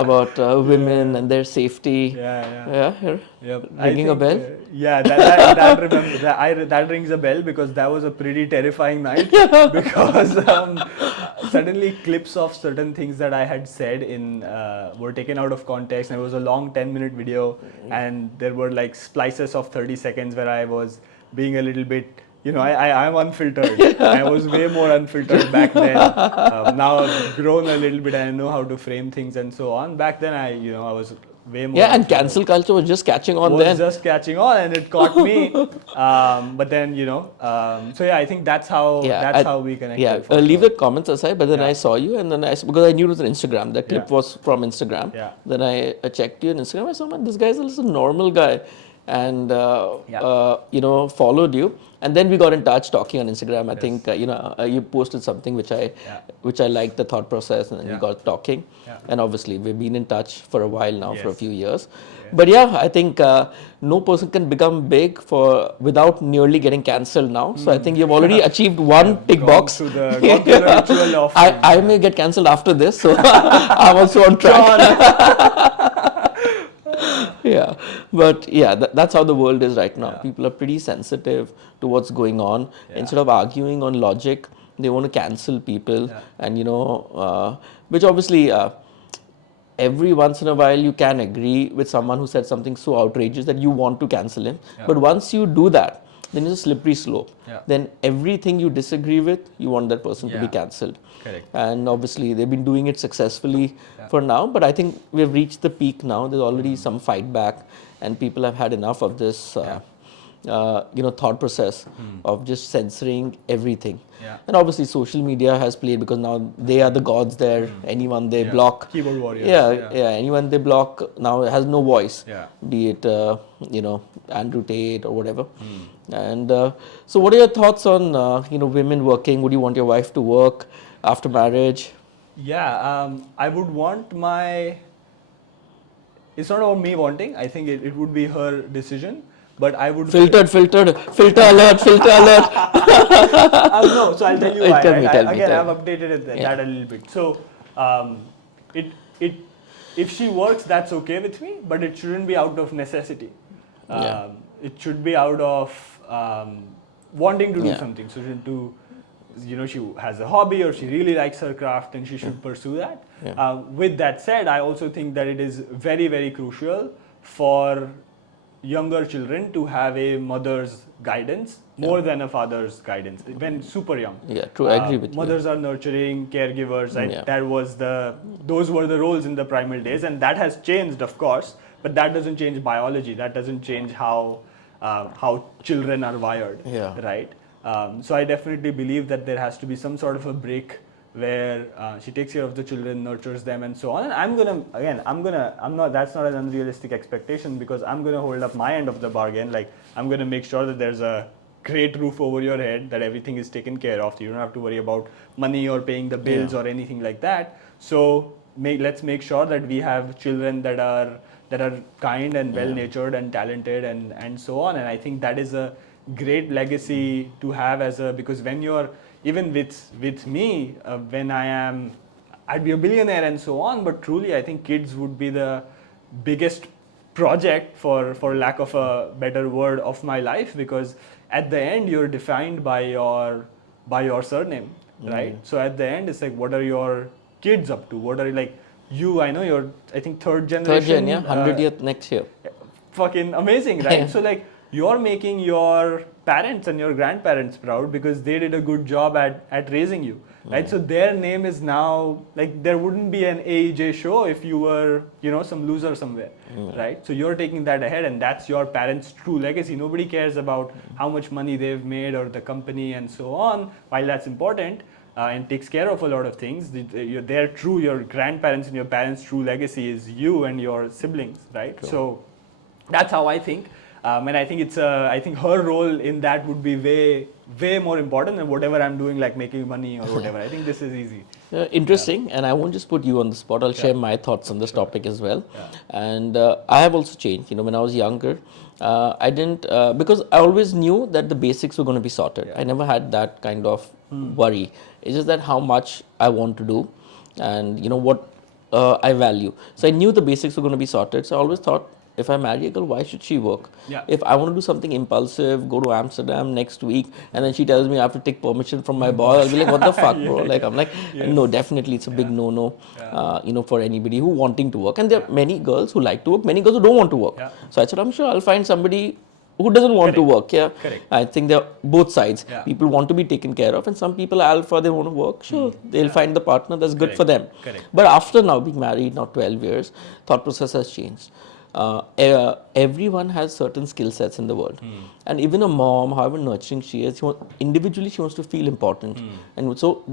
about women and their safety. Yeah. Yeah, here, Yep. I ringing a think bell. yeah, that remember that rings a bell because that was a pretty terrifying night because suddenly clips of certain things that I had said in were taken out of context, and it was a long 10-minute video, and there were like splices of 30 seconds where I was being a little bit. I'm unfiltered. I was way more unfiltered back then. Now I've grown a little bit and I know how to frame things and so on. Back then, I was way more. Yeah, and unfiltered. cancel culture was just catching on Was then. just catching on and it caught me. But then so yeah, I think that's how how we connected. Yeah, for leave sure. the comments aside. But then I saw you, and then because I knew it was on Instagram. That clip Yeah. was from Instagram. Yeah. Then I checked you on Instagram. I saw, man, this guy's a little normal guy, and followed you. And then we got in touch talking on Instagram. I think you posted something which I liked the thought process, and then we got talking. Yeah. And obviously we've been in touch for a while now, for a Yes. few years. But yeah, I think no person can become big without nearly getting cancelled now. So I think you've already achieved one tick box. Gone through the ritual of I may get cancelled after this, so I'm also on track. Yeah, but yeah, that's how the world is right now. People are pretty sensitive to what's going on. Instead of arguing on logic, they want to cancel people, and which obviously. Every once in a while you can agree with someone who said something so outrageous that you want to cancel him. But once you do that, then it's a slippery slope. Then everything you disagree with, you want that person to be cancelled. Correct. And obviously they've been doing it successfully for now, but I think we've reached the peak now. There's already some fight back, and people have had enough of this thought process of just censoring everything. And obviously social media has played, because now they are the gods there. Anyone they block. Keyboard warriors. Yeah, anyone they block now has no voice. Yeah. Be it Andrew Tate or whatever. And so what are your thoughts on women working? Would you want your wife to work after marriage? Yeah, I would want it's not about me wanting. I think it would be her decision. But I would filter alert. No, so I'll tell you why. Tell me. I've updated that a little bit. So, if she works, that's okay with me, but it shouldn't be out of necessity. It should be out of wanting to do something. So, she has a hobby or she really likes her craft, and she should pursue that. With that said, I also think that it is very, very crucial for younger children to have a mother's guidance more than a father's guidance when super young. Yeah, true. I agree with you. Mothers are nurturing caregivers, right? Those were the roles in the primal days, and that has changed, of course, but that doesn't change biology. That doesn't change how children are wired, right? So I definitely believe that there has to be some sort of a break where she takes care of the children, nurtures them, and so on. And that's not an unrealistic expectation, because I'm gonna hold up my end of the bargain. Like, I'm gonna make sure that there's a great roof over your head, that everything is taken care of. You don't have to worry about money or paying the bills or anything like that. So let's make sure that we have children that are kind and well-natured and talented and so on. And I think that is a great legacy to have as a, because when you're, even with me, when I'd be a billionaire and so on, but truly I think kids would be the biggest project, for lack of a better word, of my life, because at the end you're defined by your surname, right? So at the end it's like, what are your kids up to? What are you, like, I know you're, I think, third Third gen, generation, yeah, 100th next year. fucking amazing, right? So like, you're making your parents and your grandparents proud because they did a good job at raising you, right? So their name is now, like, there wouldn't be an AEJ show if you were, some loser somewhere, right? So you're taking that ahead, and that's your parents' true legacy. Nobody cares about how much money they've made or the company and so on, while that's important. And takes care of a lot of things. Your grandparents and your parents' true legacy is you and your siblings, right? True. So that's how I think. And I think I think her role in that would be way more important than whatever I'm doing, like making money or whatever. I think this is easy. Interesting, and I won't just put you on the spot. I'll share my thoughts on this topic as well. Yeah. And I have also changed. When I was younger, I didn't because I always knew that the basics were going to be sorted. I never had that kind of worry. It's just that how much I want to do, and what I value. So I knew the basics were going to be sorted. So I always thought, if I marry a girl, why should she work? Yeah. If I want to do something impulsive, go to Amsterdam next week, and then she tells me I have to take permission from my boss, I'll be like, what the fuck, bro? Like, I'm like, no, definitely, it's a big no-no, for anybody who wanting to work. And there are many girls who like to work, many girls who don't want to work. Yeah. So I said, I'm sure I'll find somebody who doesn't want to work. Yeah, Correct. I think they're both sides. Yeah. People want to be taken care of, and some people are alpha, they want to work. Sure, they'll find the partner that's good for them. Correct. But after now being married, now 12 years, thought process has changed. Everyone has certain skill sets in the world, and even a mom, however nurturing she is, individually she wants to feel important, and so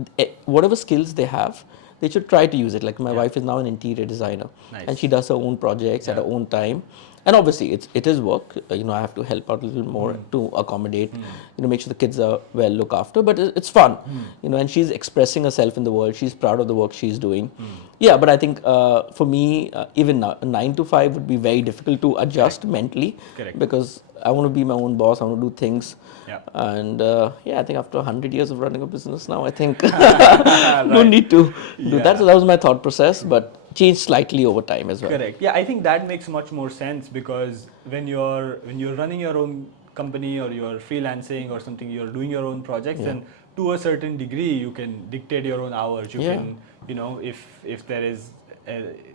whatever skills they have, they should try to use it. Like my wife is now an interior designer, and she does her own projects at her own time. And obviously, it is work. I have to help out a little more to accommodate, make sure the kids are well looked after. But it's fun, and she's expressing herself in the world. She's proud of the work she's doing. Yeah, but I think for me, even now, 9 to 5 would be very difficult to adjust mentally. Correct. Because I want to be my own boss. I want to do things. Yeah. And I think after 100 years of running a business now, I think no need to do that. So that was my thought process, but changed slightly over time as well. Correct. Yeah, I think that makes much more sense, because when you're running your own company, or you're freelancing or something, you're doing your own projects, then to a certain degree you can dictate your own hours. You can, if there is,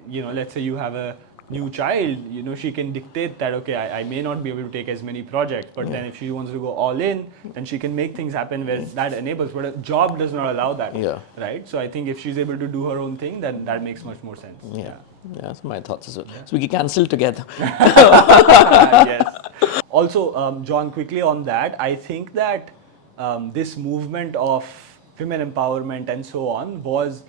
let's say you have a new child, she can dictate that, okay, I may not be able to take as many projects, but then if she wants to go all in, then she can make things happen where that enables, but a job does not allow that, right? So I think if she's able to do her own thing, then that makes much more sense. Yeah, that's my thoughts as well. So we can cancel together. Yes. Also, John, quickly on that, I think that this movement of women empowerment and so on was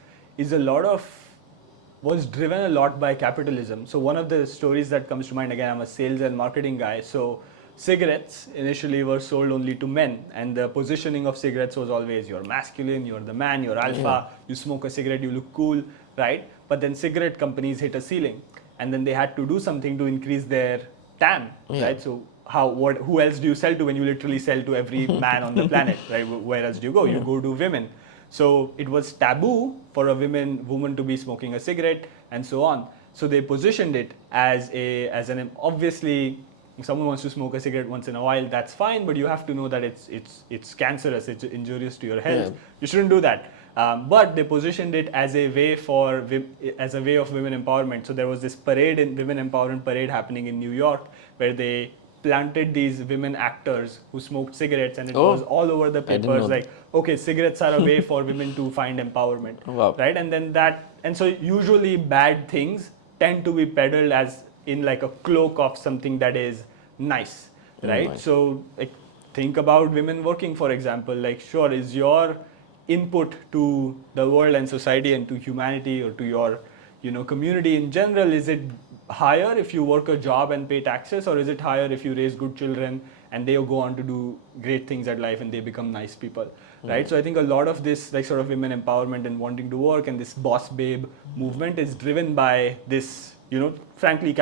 driven a lot by capitalism. So one of the stories that comes to mind, again, I'm a sales and marketing guy. So cigarettes initially were sold only to men, and the positioning of cigarettes was always, you're masculine, you're the man, you're alpha, you smoke a cigarette, you look cool, right? But then cigarette companies hit a ceiling, and then they had to do something to increase their TAM, right? So who else do you sell to when you literally sell to every man on the planet, right? Where else do you go? You go to women. So it was taboo for a woman to be smoking a cigarette and so on. So they positioned it as an obviously, if someone wants to smoke a cigarette once in a while, that's fine, but you have to know that it's cancerous, it's injurious to your health. You shouldn't do that. But they positioned it as a way of women empowerment. So there was this women empowerment parade happening in New York, where they planted these women actors who smoked cigarettes, and it was all over the papers, like, okay, cigarettes are a way for women to find empowerment, right? And then so usually bad things tend to be peddled as in like a cloak of something that is nice, right? So like, think about women working, for example. Like, sure, is your input to the world and society and to humanity, or to your community in general, is it higher if you work a job and pay taxes, or is it higher if you raise good children and they go on to do great things at life and they become nice people, right? So I think a lot of this, like, sort of women empowerment and wanting to work, and this boss babe movement is driven by this, frankly,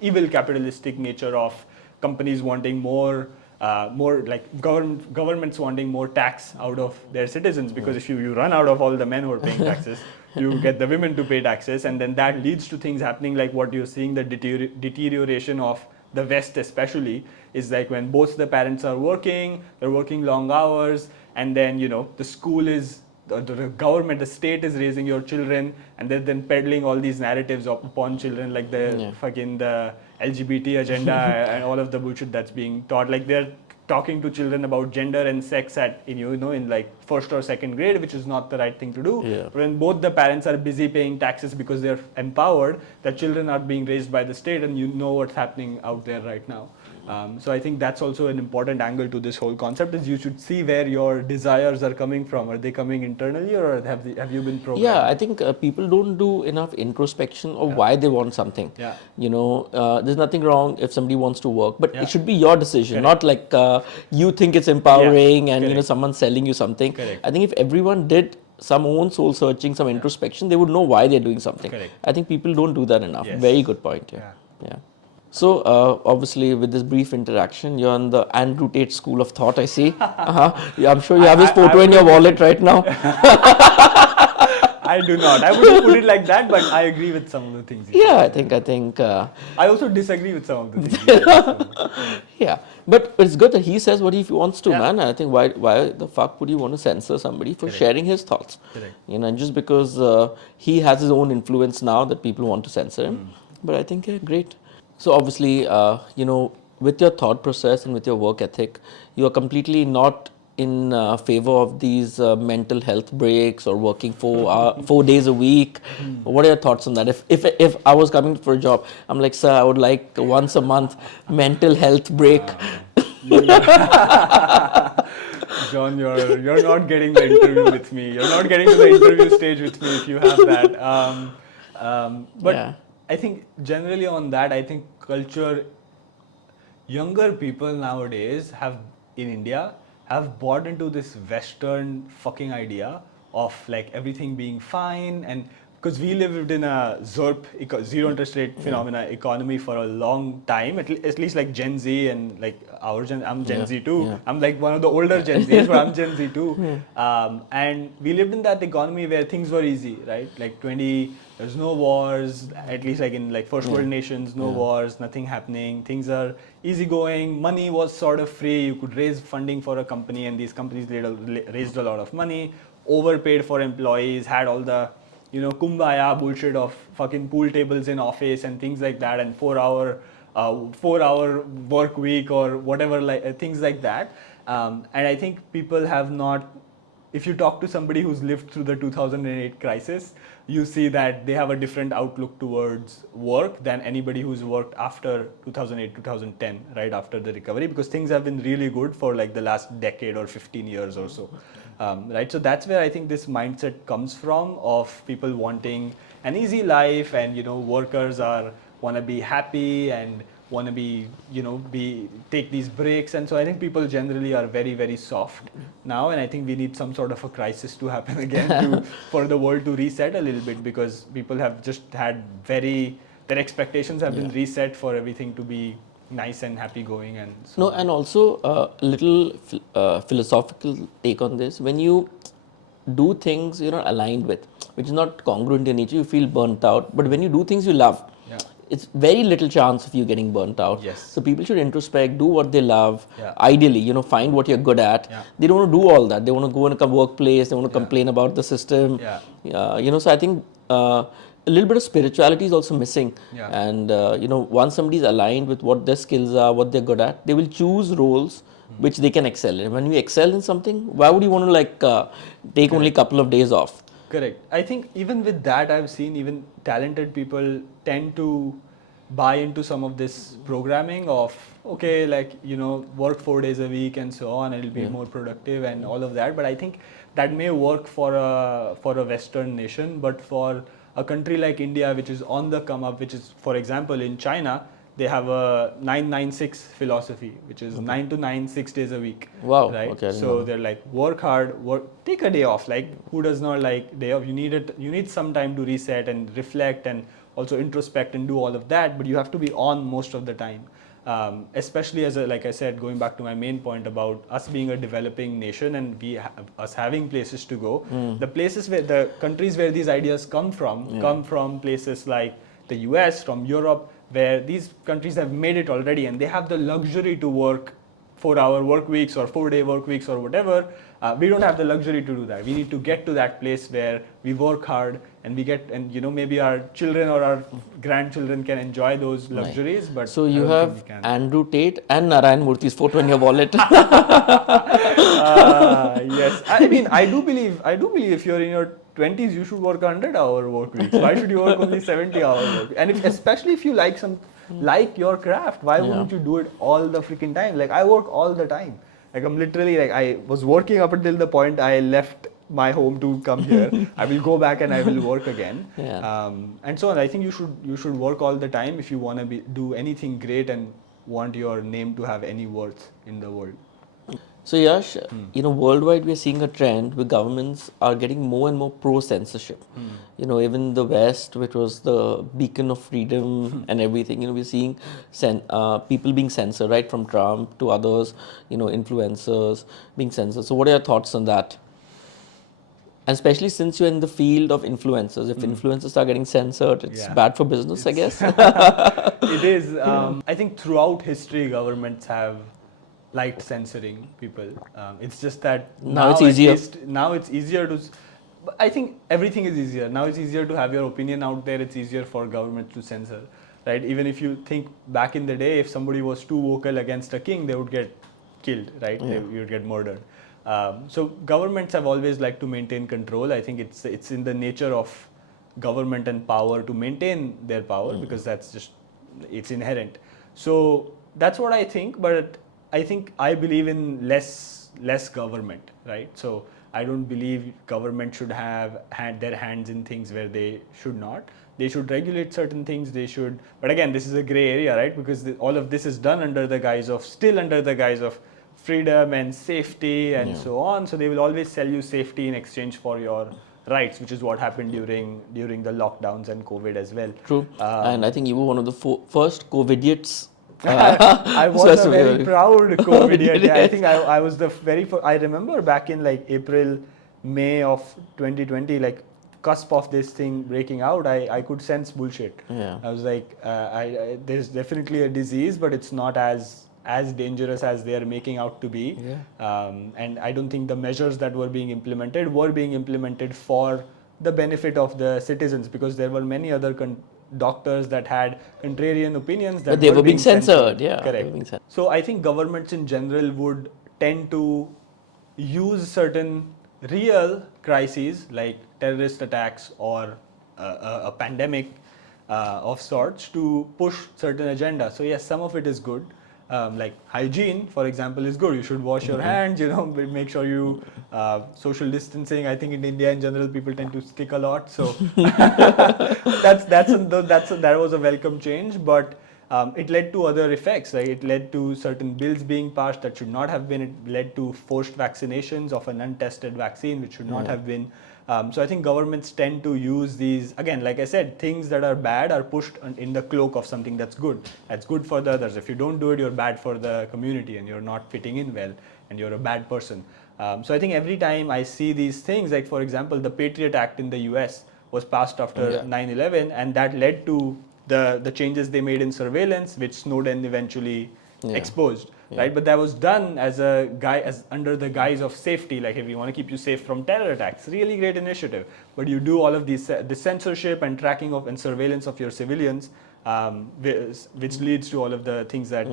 evil capitalistic nature of companies wanting more more like governments wanting more tax out of their citizens, because if you run out of all the men who are paying taxes, you get the women to pay taxes, and then that leads to things happening like what you're seeing, the deterioration of the West especially, is like when both the parents are working, they're working long hours, and then the school is the government, the state is raising your children, and they're then peddling all these narratives upon children, like the LGBT agenda and all of the bullshit that's being taught. Like they're talking to children about gender and sex in like first or second grade, which is not the right thing to do. Yeah. When both the parents are busy paying taxes because they're empowered, the children are being raised by the state, and what's happening out there right now. So I think that's also an important angle to this whole concept, is you should see where your desires are coming from. Are they coming internally, or have you been programmed? Yeah, I think people don't do enough introspection of why they want something. Yeah. There's nothing wrong if somebody wants to work, but Yeah. it should be your decision, Correct. not like you think it's empowering and Correct. someone's selling you something. Correct. I think if everyone did some own soul searching, some introspection, they would know why they're doing something. Correct. I think people don't do that enough. Yes. Very good point. Yeah. So obviously, with this brief interaction, you're on the Andrew Tate school of thought. I see. Yeah, I'm sure you have his photo in your wallet right now. I do not. I wouldn't put it like that, but I agree with some of the things. Yeah, I think. I also disagree with some of the things. Yeah, but it's good that he says what he wants to, Yeah. man. I think why the fuck would you want to censor somebody for sharing his thoughts? Correct. Just because he has his own influence now that people want to censor him. But I think great. So obviously, with your thought process and with your work ethic, you are completely not in favor of these mental health breaks or working 4 days a week. What are your thoughts on that? If I was coming for a job, I'm like, sir, I would like once a month mental health break. John, you're not getting the interview with me. You're not getting to the interview stage with me if you have that. But Yeah. I think generally on that, I think culture, younger people nowadays in India have bought into this Western fucking idea of like everything being fine, and because we lived in a zero interest rate phenomena economy for a long time, at least like Gen Z and like I'm Gen Z too. Yeah. I'm like one of the older Gen Zs, but I'm Gen Z too. And we lived in that economy where things were easy, right? Like there's no wars, at least like in like first world nations, no wars, nothing happening. Things are easygoing. Money was sort of free. You could raise funding for a company, and these companies raised a lot of money, overpaid for employees, had all the kumbaya bullshit of fucking pool tables in office and things like that, and 4-hour work week or whatever, like things like that. And I think people have not. If you talk to somebody who's lived through the 2008 crisis, you see that they have a different outlook towards work than anybody who's worked after 2008, 2010, right after the recovery, because things have been really good for like the last decade or 15 years or so. Right, so that's where I think this mindset comes from, of people wanting an easy life, and workers want to be happy and want to be take these breaks, and so I think people generally are very, very soft now, and I think we need some sort of a crisis to happen again for the world to reset a little bit, because people have just had their expectations have been reset for everything to be nice and happy going, and so No, and also a little philosophical take on this. When you do things you're not aligned with, which is not congruent in nature, you feel burnt out. But when you do things you love, it's very little chance of you getting burnt out. Yes. So people should introspect, do what they love. Yeah. Ideally, find what you're good at. Yeah. They don't want to do all that. They want to go in a workplace. They want to complain about the system. So I think a little bit of spirituality is also missing. And once somebody's aligned with what their skills are, what they're good at, they will choose roles which they can excel in. When you excel in something, why would you want to take only a couple of days off? Correct. I think even with that, I've seen even talented people tend to buy into some of this programming of, okay, work 4 days a week and so on, and it'll be more productive and all of that. But I think that may work for a Western nation, but for a country like India, which is on the come up, which is, for example, in China, they have a 996 philosophy, which is 9 to 9, 6 days a week. Wow. Right. Okay, So they're like, work hard, take a day off. Like, who does not like day off? You need some time to reset and reflect and also introspect and do all of that, but you have to be on most of the time. Especially like I said, going back to my main point about us being a developing nation and us having places to go. The places where the countries where these ideas come from places like the US, from Europe, where these countries have made it already and they have the luxury to work 4-hour work weeks or 4-day work weeks or whatever. We don't have the luxury to do that. We need to get to that place where we work hard and maybe our children or our grandchildren can enjoy those luxuries. But So I you don't have think we can. Andrew Tate and Narayan Murthy's photo in your wallet. Yes, I mean, I do believe if you're in your 20s, you should work 100-hour work weeks. Why should you work only 70-hour work? And especially if you like your craft, why wouldn't you do it all the freaking time? Like, I work all the time. Like, I'm literally like, I was working up until the point I left my home to come here. I will go back and I will work again. And so on. I think you should work all the time if you want to do anything great and want your name to have any worth in the world. So Yash, worldwide we're seeing a trend where governments are getting more and more pro-censorship. Even the West, which was the beacon of freedom and everything, we're seeing people being censored, right, from Trump to others, influencers being censored. So what are your thoughts on that? And especially since you're in the field of influencers, if influencers are getting censored, it's bad for business, I guess. It is. I think throughout history, governments have liked censoring people. It's just that Now it's easier. Now it's easier to. I think everything is easier. Now it's easier to have your opinion out there. It's easier for government to censor, right? Even if you think back in the day, if somebody was too vocal against a king, they would get killed, right? You would get murdered. So governments have always liked to maintain control. I think it's in the nature of government and power to maintain their power because it's inherent. So that's what I think. But I believe in less government, right? So I don't believe government should have had their hands in things where they should not. They should regulate certain things. But again, this is a gray area, right? Because all of this is done under the guise of freedom and safety and so on. So they will always sell you safety in exchange for your rights, which is what happened during the lockdowns and COVID as well. True. And I think you were one of the first COVIDiots. I was a very proud COVIDiot. I think I was the very first. I remember back in like April, May of 2020, like cusp of this thing breaking out, I could sense bullshit. I was like, there's definitely a disease, but it's not as dangerous as they are making out to be. And I don't think the measures that were being implemented for the benefit of the citizens, because there were many other doctors that had contrarian opinions that they were being censored. Correct. So I think governments in general would tend to use certain real crises like terrorist attacks or a pandemic of sorts to push certain agenda. So yes, some of it is good. Like hygiene, for example, is good. You should wash your hands, make sure you social distancing. I think in India in general people tend to stick a lot, so that was a welcome change. But it led to other effects. Like it led to certain bills being passed that should not have been. It led to forced vaccinations of an untested vaccine, which should not have been. So I think governments tend to use these, again, like I said, things that are bad are pushed in the cloak of something that's good. That's good for the others. If you don't do it, you're bad for the community and you're not fitting in well and you're a bad person. So I think every time I see these things, like for example, the Patriot Act in the US was passed after 9/11, and that led to the changes they made in surveillance, which Snowden eventually exposed. Right, but that was done as under the guise of safety, like if we want to keep you safe from terror attacks. Really great initiative, but you do all of these the censorship and tracking of and surveillance of your civilians, which leads to all of the things that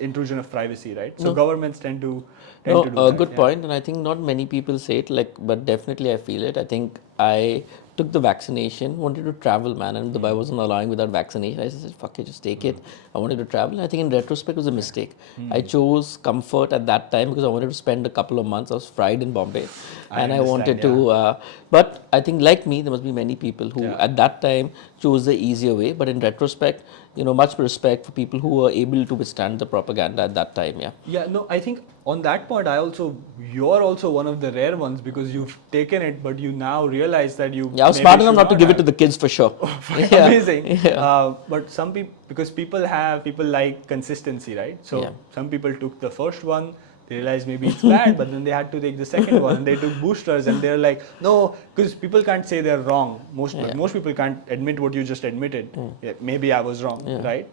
intrusion of privacy, right? So governments tend to do that. Good point, and I think not many people say it, but definitely I feel it. I think I took the vaccination, wanted to travel, man, and Dubai wasn't allowing without vaccination. I said, fuck it, just take it. I wanted to travel. I think in retrospect it was a mistake. I chose comfort at that time because I wanted to spend a couple of months. I was fried in Bombay. and I understand, wanted to. But I think, like me, there must be many people who, Yeah. at that time, chose the easier way. But in retrospect, much respect for people who were able to withstand the propaganda at that time. Yeah. Yeah, no, I think on that point, you're also one of the rare ones because you've taken it, but you now realize that you Yeah, I was maybe smart enough should not to not give it have. to the kids for sure. Yeah. Amazing. Yeah. But some people, because people like consistency, right? So Yeah. some people took the first one, they realized maybe it's bad, but then they had to take the second one, and they took boosters, and they're like, no, because people can't say they're wrong. Most people can't admit what you just admitted. Yeah, maybe I was wrong, Yeah. right?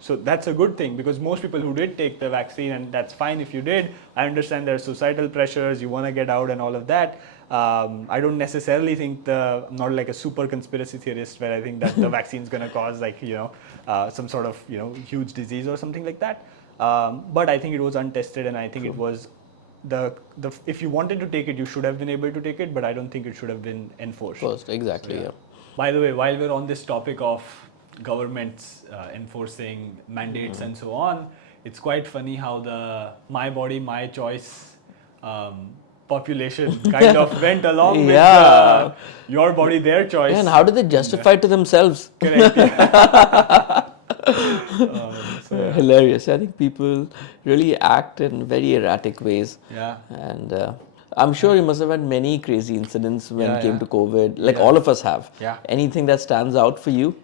So that's a good thing because most people who did take the vaccine, and that's fine if you did. I understand there's societal pressures, you want to get out and all of that. I don't necessarily think I'm not like a super conspiracy theorist where I think that the vaccine is going to cause some sort of huge disease or something like that. But I think it was untested, and I think it was the if you wanted to take it, you should have been able to take it, but I don't think it should have been enforced. First, exactly. Yeah. By the way, while we're on this topic of governments enforcing mandates and so on, it's quite funny how the my body, my choice population kind of went along with your body, their choice. Yeah, and how did they justify it to themselves? Correct. Yeah. Hilarious. I think people really act in very erratic ways. Yeah. And I'm sure you must have had many crazy incidents when it came to COVID, like Yeah. all of us have. Yeah. Anything that stands out for you?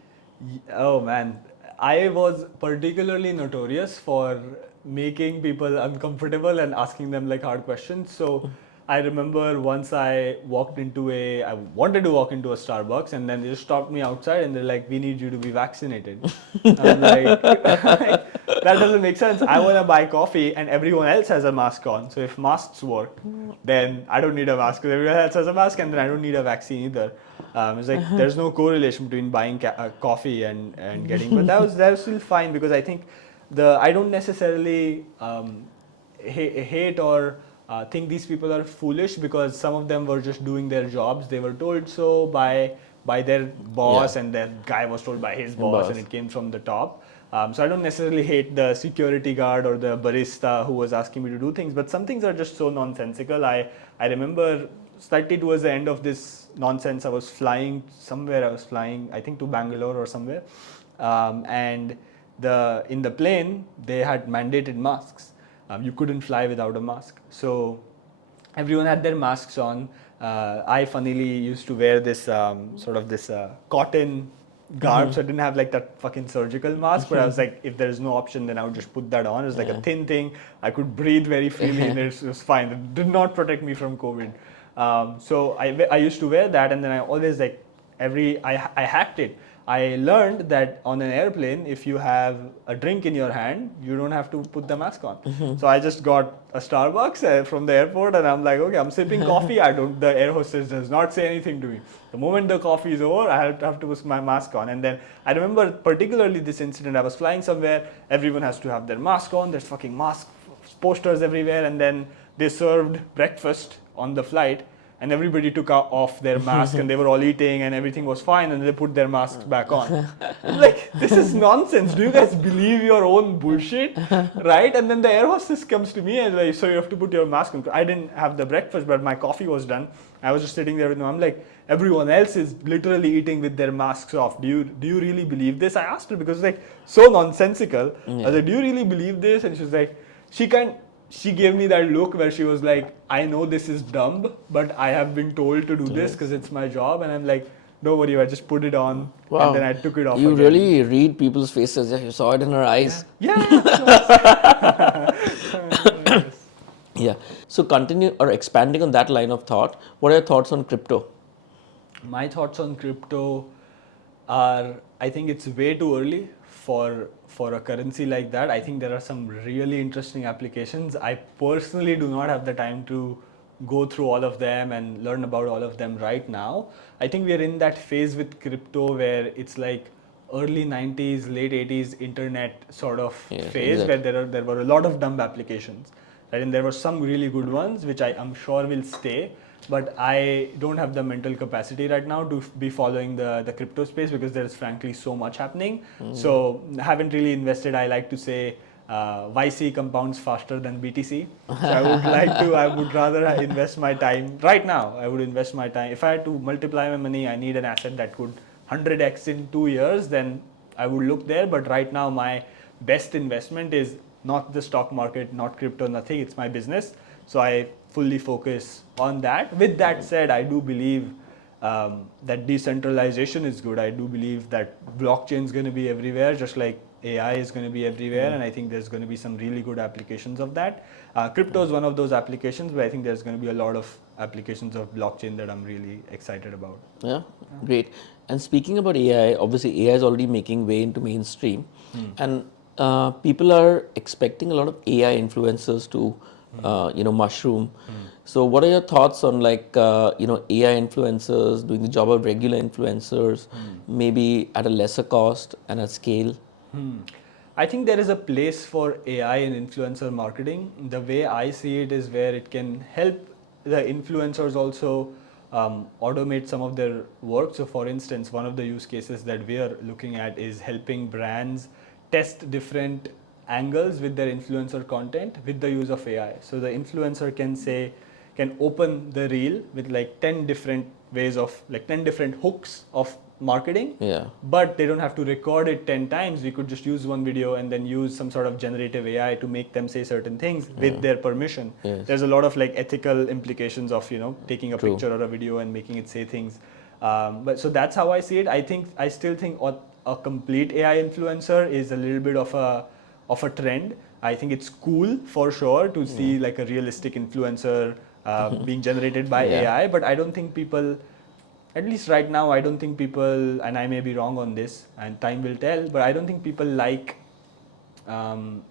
Oh man, I was particularly notorious for making people uncomfortable and asking them like hard questions. So I remember once I wanted to walk into a Starbucks, and then they just stopped me outside and they're like, "We need you to be vaccinated." I'm like, that doesn't make sense. I want to buy coffee and everyone else has a mask on. So if masks work, then I don't need a mask because everyone else has a mask, and then I don't need a vaccine either. It's like there's no correlation between buying coffee and getting, but that was still fine because I think I don't necessarily hate or think these people are foolish because some of them were just doing their jobs. They were told so by their boss, and that guy was told by his boss, and it came from the top. So I don't necessarily hate the security guard or the barista who was asking me to do things, but some things are just so nonsensical. I remember slightly towards the end of this nonsense, I was flying somewhere. I was flying, I think, to Bangalore or somewhere, and in the plane they had mandated masks. You couldn't fly without a mask, so everyone had their masks on. I funnily used to wear this cotton garb, so I didn't have like that fucking surgical mask. But I was like, if there's no option, then I would just put that on. It was like a thin thing. I could breathe very freely, and it was fine. It did not protect me from COVID. So I used to wear that, and then I always I hacked it. I learned that on an airplane, if you have a drink in your hand, you don't have to put the mask on. So I just got a Starbucks from the airport, and I'm like, okay, I'm sipping coffee. The air hostess does not say anything to me. The moment the coffee is over, I have to put my mask on. And then I remember particularly this incident. I was flying somewhere. Everyone has to have their mask on. There's fucking mask posters everywhere. And then they served breakfast on the flight, and everybody took off their mask, and they were all eating, and everything was fine, and they put their masks back on. I'm like, this is nonsense. Do you guys believe your own bullshit, right? And then the air hostess comes to me and like, so you have to put your mask on. I didn't have the breakfast, but my coffee was done. I was just sitting there with them. I'm like, everyone else is literally eating with their masks off. Do you really believe this? I asked her because it's like so nonsensical. I was like, do you really believe this? And she was like, she gave me that look where she was like, I know this is dumb, but I have been told to do this because it's my job. And I'm like, don't worry, I just put it on. Wow. And then I took it off You again. really read people's faces. Yeah, you saw it in her eyes. Yeah. Yeah. So continue or expanding on that line of thought, what are your thoughts on crypto? My thoughts on crypto are, I think it's way too early for a currency like that. I think there are some really interesting applications. I personally do not have the time to go through all of them and learn about all of them right now. I think we are in that phase with crypto where it's like early 90s, late 80s internet sort of phase where there were a lot of dumb applications. Right? And there were some really good ones which I'm sure will stay. But I don't have the mental capacity right now to be following the crypto space because there's frankly so much happening. So I haven't really invested. I like to say YC compounds faster than BTC. So I would rather invest my time right now. I would invest my time. If I had to multiply my money, I need an asset that could 100x in 2 years, then I would look there. But right now, my best investment is not the stock market, not crypto, nothing. It's my business. So I fully focus on that. With that said, I do believe that decentralization is good. I do believe that blockchain is going to be everywhere, just like AI is going to be everywhere, and I think there's going to be some really good applications of that. Crypto is one of those applications, but I think there's going to be a lot of applications of blockchain that I'm really excited about. Yeah, great. And speaking about AI, obviously AI is already making way into mainstream, and people are expecting a lot of AI influencers to, mushroom. So, what are your thoughts on like AI influencers doing the job of regular influencers, maybe at a lesser cost and at scale? I think there is a place for AI in influencer marketing. The way I see it is where it can help the influencers also automate some of their work. So, for instance, one of the use cases that we are looking at is helping brands test different angles with their influencer content with the use of AI. So, the influencer can open the reel with like 10 different ways of like 10 different hooks of marketing, Yeah. but they don't have to record it 10 times. We could just use one video and then use some sort of generative AI to make them say certain things with their permission. Yes. There's a lot of like ethical implications of taking a True. picture or a video and making it say things. But so that's how I see it. I still think a complete AI influencer is a little bit of a trend. I think it's cool for sure to see like a realistic influencer being generated by Yeah. AI, but I don't think people, at least right now, I don't think people, and I may be wrong on this, and time will tell, but I don't think people like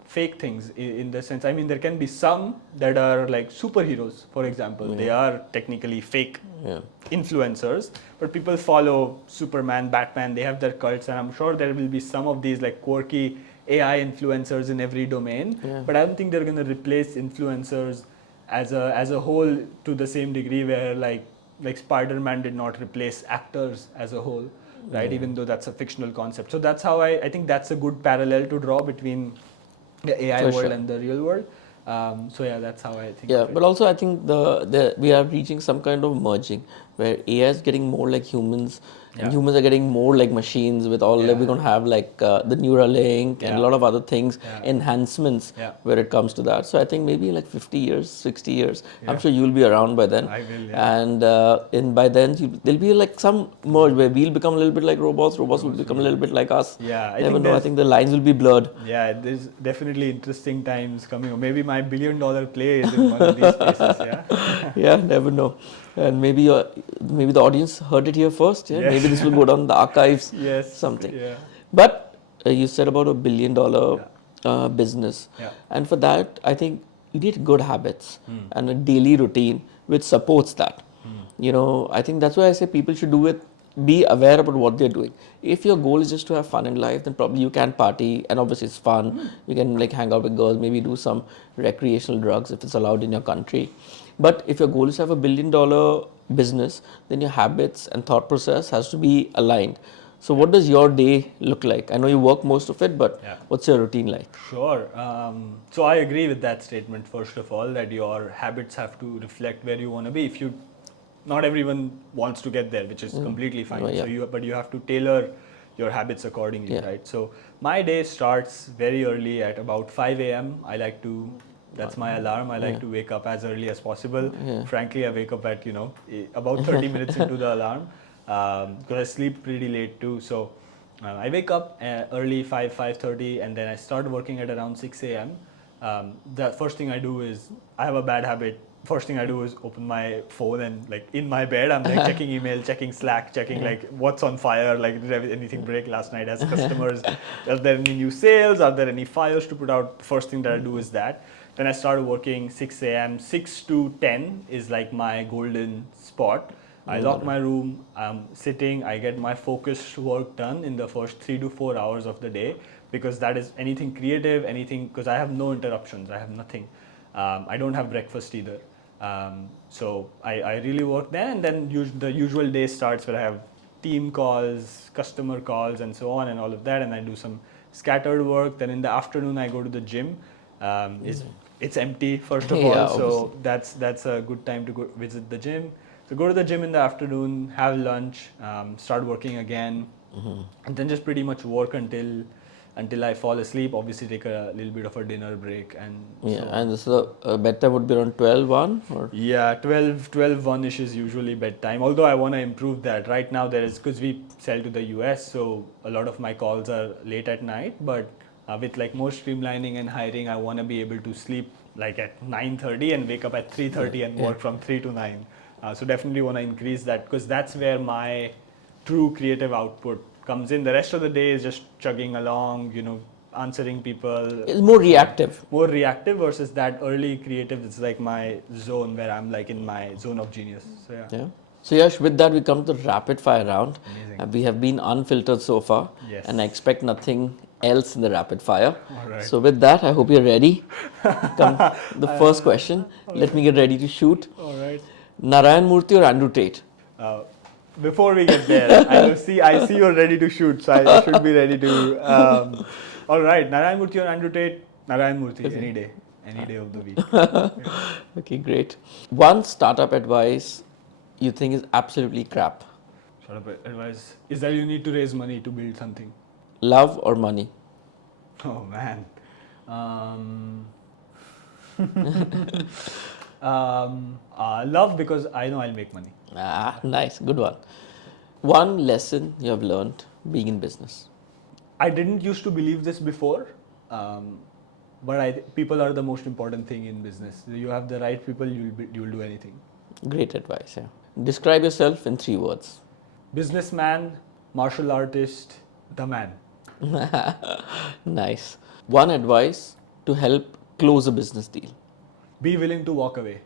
fake things in the sense. I mean, there can be some that are like superheroes, for example. They are technically fake Yeah. influencers, but people follow Superman, Batman, they have their cults, and I'm sure there will be some of these like quirky AI influencers in every domain, Yeah. but I don't think they're going to replace influencers as a whole to the same degree where like Spider-Man did not replace actors as a whole, right? Even though that's a fictional concept. So that's how I think that's a good parallel to draw between the AI For world sure. and the real world. So yeah, that's how I think Yeah, of it. but also I think the we are reaching some kind of merging where AI is getting more like humans, and Yeah. humans are getting more like machines. With all, Yeah. we're going to have like the Neuralink and Yeah. a lot of other things, Yeah. enhancements Yeah. where it comes to that. So I think maybe like 50 years, 60 years. Yeah. I'm sure you'll be around by then. I will, yeah. And by then there'll be like some merge where we'll become a little bit like robots. Robots will become a little bit like us. Yeah, I Never think know. I there's- think the lines will be blurred. Yeah, there's definitely interesting times coming. Or maybe my billion-dollar play is in one of these places. Yeah. Yeah, never know. And maybe the audience heard it here first. Yeah, Yes. maybe this will go down the archives. Yes. Something. Yeah. But you said about $1 billion Yeah. business, Yeah. and for that, I think you need good habits Hmm. and a daily routine which supports that. I think that's why I say people should do it. Be aware about what they're doing. If your goal is just to have fun in life, then probably you can party, and obviously it's fun. You can like hang out with girls, maybe do some recreational drugs if it's allowed in your country. But if your goal is to have $1 billion business, then your habits and thought process has to be aligned. So, what does your day look like? I know you work most of it, but Yeah. what's your routine like? Sure. So I agree with that statement. First of all, that your habits have to reflect where you want to be. If you, not everyone wants to get there, which is completely fine. Oh, yeah. But you have to tailor your habits accordingly, Yeah. right? So my day starts very early at about 5 a.m. I like to. That's my alarm. I like to wake up as early as possible. Yeah. Frankly, I wake up at about 30 minutes into the alarm because I sleep pretty late too. So I wake up early 5:30, and then I start working at around 6 a.m. The first thing I do is, I have a bad habit. First thing I do is open my phone, and like in my bed I'm like checking email, checking Slack, checking like what's on fire, like did anything break last night as customers, are there any new sales, are there any fires to put out. First thing that I do is that. Then I start working 6 a.m. 6 to 10 is like my golden spot. I lock my room, I'm sitting, I get my focused work done in the first 3 to 4 hours of the day, because that is anything creative, anything, because I have no interruptions, I have nothing. I don't have breakfast either. So I really work then, and then the usual day starts where I have team calls, customer calls, and so on, and all of that, and I do some scattered work. Then in the afternoon I go to the gym. It's empty first of Yeah, all, obviously. so that's a good time to go visit the gym. So go to the gym in the afternoon, have lunch, start working again, and then just pretty much work until I fall asleep. Obviously, take a little bit of a dinner break and Yeah, so and on. this is a bedtime would be around 12, 1 or Yeah, 12, 1-ish is usually bedtime. Although I want to improve that. Right now, there is, because we sell to the US, so a lot of my calls are late at night. But with like more streamlining and hiring, I want to be able to sleep like at 9:30 and wake up at 3:30 and yeah. work from 3 to 9. So definitely want to increase that, because that's where my true creative output comes in. The rest of the day is just chugging along, answering people, It's more so on. reactive. More reactive versus that early creative. It's like my zone where I'm like in my zone of genius. So yeah. Yeah. So Yash, with that we come to the rapid fire round. Amazing. We have been unfiltered so far, Yes. and I expect nothing else in the rapid fire. All right. So with that, I hope you're ready. Come the first question. Let me get ready to shoot. All right. Narayan Murthy or Andrew Tate? Uh, Before we get there, I see you're ready to shoot, so I should be ready to. All right, Narayan Murthy or Andrew Tate? Narayan Murthy, Okay. any day of the week. Okay, great. One startup advice you think is absolutely crap. Sort of advice is that you need to raise money to build something. Love or money? Oh man. Love, because I know I'll make money. Ah, nice, good one. One lesson you have learned being in business. I didn't used to believe this before, but people are the most important thing in business. You have the right people, you'll do anything. Great advice, yeah. Describe yourself in 3 words. Businessman, martial artist, the man. Nice. One advice to help close a business deal. Be willing to walk away.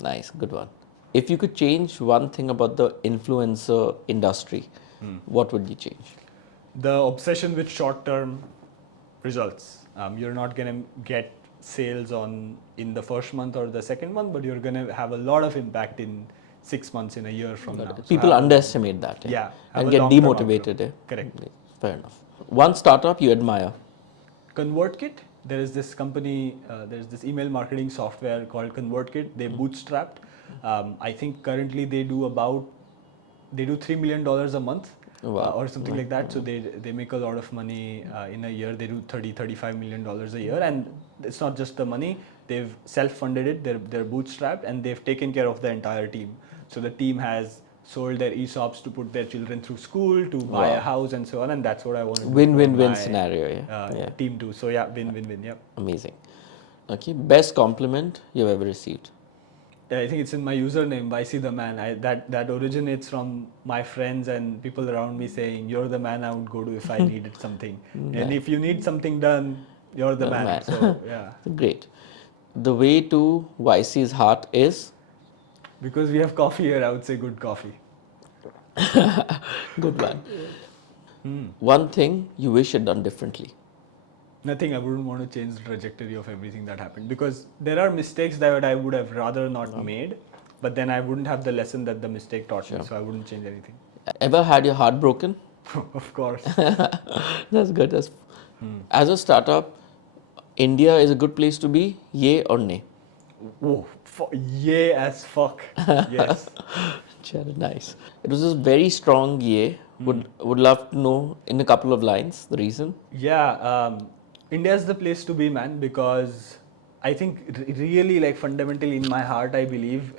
Nice, good one. If you could change one thing about the influencer industry, what would you change? The obsession with short-term results. You're not gonna get sales in the first month or the second month, but you're gonna have a lot of impact in 6 months, in a year from now. So People have underestimate that, yeah, have and a get long-term demotivated. outlook. Correct. Fair enough. One startup you admire. ConvertKit. There is this company. There's this email marketing software called ConvertKit. They bootstrapped. I think currently they do $3 million a month. Wow. Or something like that. So they make a lot of money in a year. They do $35 million a year, and it's not just the money. They've self-funded it. They're bootstrapped, and they've taken care of the entire team. So the team has sold their ESOPs to put their children through school, to buy a house, and so on. And that's what I want to do. Win-win-win my, scenario, yeah. Team too. So yeah, win-win-win. Yep. Amazing. Okay, best compliment you've ever received. I think it's in my username, Vicey the man. That originates from my friends and people around me saying, "You're the man I would go to if I needed something, and if you need something done, you're the man." So yeah, Great. The way to Vicey's heart is because we have coffee here, I would say good coffee. good one. One thing you wish you'd done differently. Nothing. I wouldn't want to change the trajectory of everything that happened, because there are mistakes that I would have rather not made, but then I wouldn't have the lesson that the mistake taught me, so I wouldn't change anything. Ever had your heart broken? Of course. That's good. As a startup, India is a good place to be, yay or nay? Oh, yay as fuck. Yes. Nice. It was a very strong yay. Would love to know in a couple of lines the reason. Yeah, India is the place to be, man, because I think really, like, fundamentally in my heart, I believe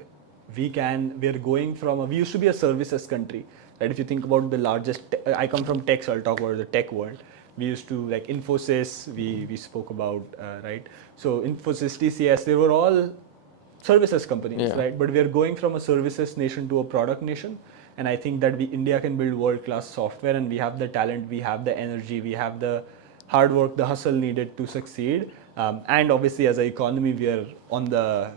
we used to be a services country, right? If you think about the largest, I come from tech, so I'll talk about the tech world. We used to, like, Infosys, we spoke about, right? So Infosys, TCS, they were all services companies, right? But we are going from a services nation to a product nation. And I think that India can build world-class software, and we have the talent, we have the energy, we have the hard work, the hustle needed to succeed. And obviously, as an economy, we are on the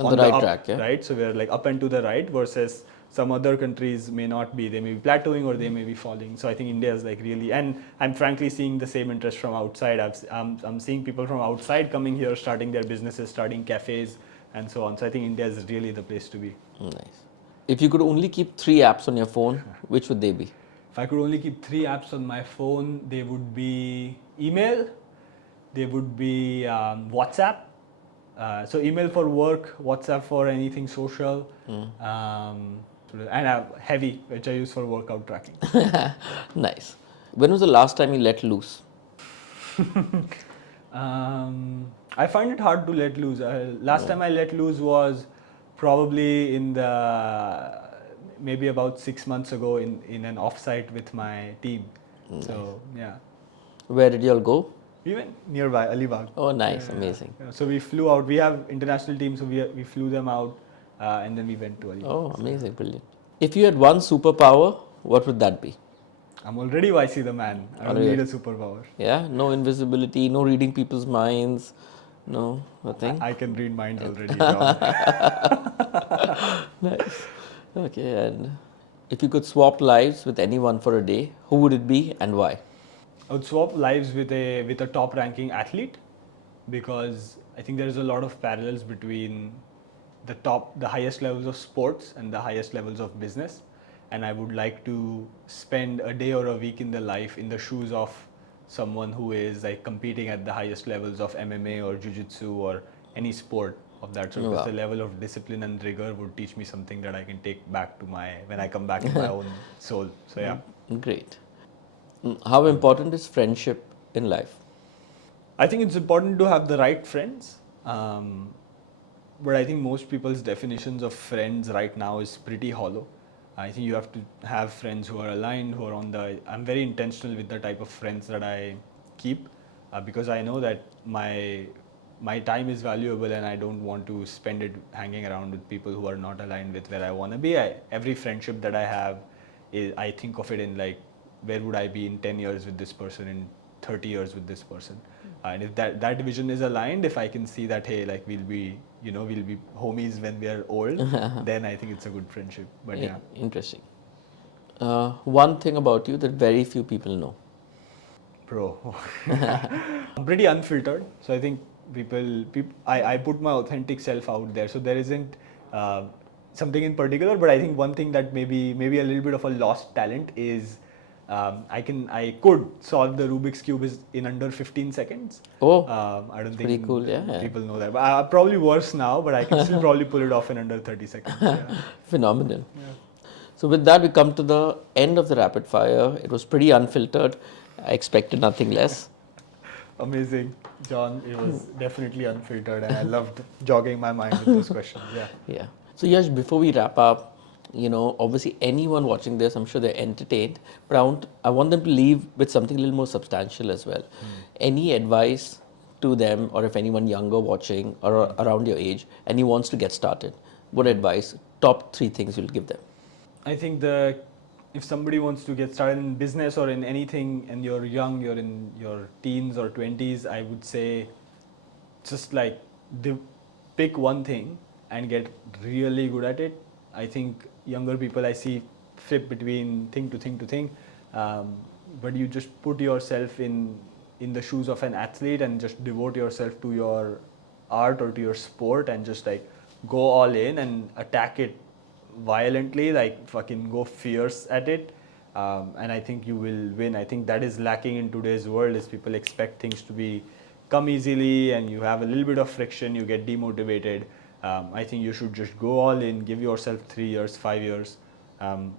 right up, track, yeah? right? So we are like up and to the right, versus some other countries may not be. They may be plateauing or they may be falling. So I think India is like really, and I'm frankly seeing the same interest from outside. I'm seeing people from outside coming here, starting their businesses, starting cafes, and so on. So I think India is really the place to be. Nice. If you could only keep 3 apps on your phone, which would they be? If I could only keep 3 apps on my phone, they would be email, they would be WhatsApp. So email for work, WhatsApp for anything social, and heavy, which I use for workout tracking. Nice. When was the last time you let loose? I find it hard to let loose. Last time I let loose was probably in the maybe about 6 months ago in an offsite with my team. So yeah, Where did you all go? we went nearby Alibag. Oh, nice, amazing. Yeah. So we flew out. We have international teams, so we flew them out, and then we went to Alibag. Oh, amazing, brilliant. If you had one superpower, what would that be? I'm already YC the man. I don't Already. need a superpower. Yeah, no invisibility, no reading people's minds, no nothing. I can read minds already, John. Nice. Okay, and if you could swap lives with anyone for a day, who would it be and why? I would swap lives with a top ranking athlete, because I think there is a lot of parallels between the highest levels of sports and the highest levels of business, and I would like to spend a day or a week in in the shoes of someone who is like competing at the highest levels of MMA or jiu-jitsu or any sport of that sort. Because Wow. the level of discipline and rigor would teach me something that I can take back to when I come back in my own soul. So yeah. Great. How important is friendship in life? I think it's important to have the right friends. But I think most people's definitions of friends right now is pretty hollow. I think you have to have friends who are aligned, who are I'm very intentional with the type of friends that I keep, because I know that my time is valuable and I don't want to spend it hanging around with people who are not aligned with where I want to be. Every friendship that I have, I think of it in like, where would I be in 10 years with this person, in 30 years with this person? And if that vision is aligned, if I can see that, hey, like we'll be homies when we are old, then I think it's a good friendship. But yeah. Interesting. One thing about you that very few people know. Bro, I'm pretty unfiltered. So I think I put my authentic self out there. So there isn't something in particular, but I think one thing that maybe a little bit of a lost talent is, I could solve the Rubik's Cube in under 15 seconds. Oh, I don't pretty think cool, yeah. people know that. But probably worse now, but I can still probably pull it off in under 30 seconds. Yeah. Phenomenal. So with that, we come to the end of the rapid fire. It was pretty unfiltered. I expected nothing less. Amazing, John. It was definitely unfiltered, and I loved jogging my mind with those questions. Yeah. Yeah. So Yash, before we wrap up, obviously anyone watching this, I'm sure they're entertained, but I want them to leave with something a little more substantial as well. Any advice to them, or if anyone younger watching or around your age and he wants to get started, what advice, top 3 things you'll give them? I think if somebody wants to get started in business or in anything and you're young, you're in your teens or 20s, I would say just like pick one thing and get really good at it. I think younger people I see flip between thing to thing to thing, but you just put yourself in the shoes of an athlete and just devote yourself to your art or to your sport and just like go all in and attack it violently, like fucking go fierce at it, and I think you will win. I think that is lacking in today's world, is people expect things to come easily, and you have a little bit of friction, you get demotivated. I think you should just go all in, give yourself 3 years, 5 years,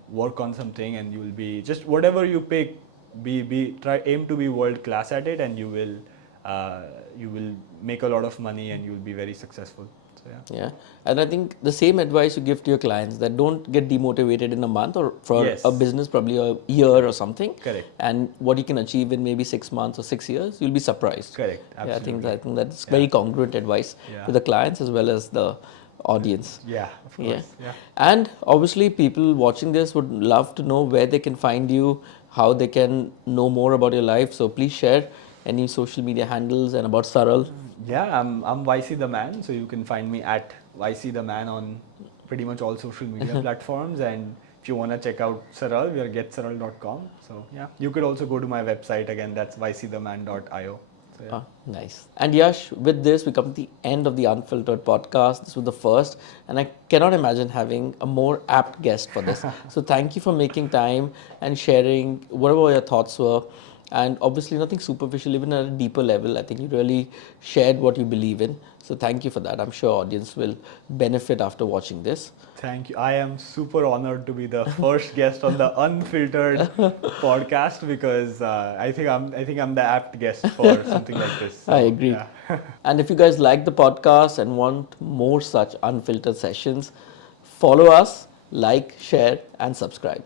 work on something, and you will be just whatever you pick, aim to be world class at it, and you will make a lot of money and you will be very successful. So Yeah, and I think the same advice you give to your clients, that don't get demotivated in a month, or for Yes. a business probably a year or something. Correct. And what you can achieve in maybe 6 months or 6 years, you'll be surprised. Correct. Yeah, Absolutely. I think that's very congruent advice to the clients as well as the audience. Yeah, of course. Yeah. And obviously, people watching this would love to know where they can find you, how they can know more about your life. So please share any social media handles and about Saral. Yeah, I'm YC the Man, so you can find me at YC the Man on pretty much all social media platforms. And if you want to check out Saral, we are getsaral.com. So yeah, you could also go to my website again. That's yctheman.io. Nice. And Yash, with this, we come to the end of the Unfiltered podcast. This was the first, and I cannot imagine having a more apt guest for this. So thank you for making time and sharing whatever your thoughts were. And obviously, nothing superficial, even at a deeper level. I think you really shared what you believe in. So thank you for that. I'm sure audience will benefit after watching this. Thank you. I am super honored to be the first guest on the Unfiltered podcast because I think I'm the apt guest for something like this. I So agree. yeah. And if you guys like the podcast and want more such unfiltered sessions, follow us, like, share, and subscribe.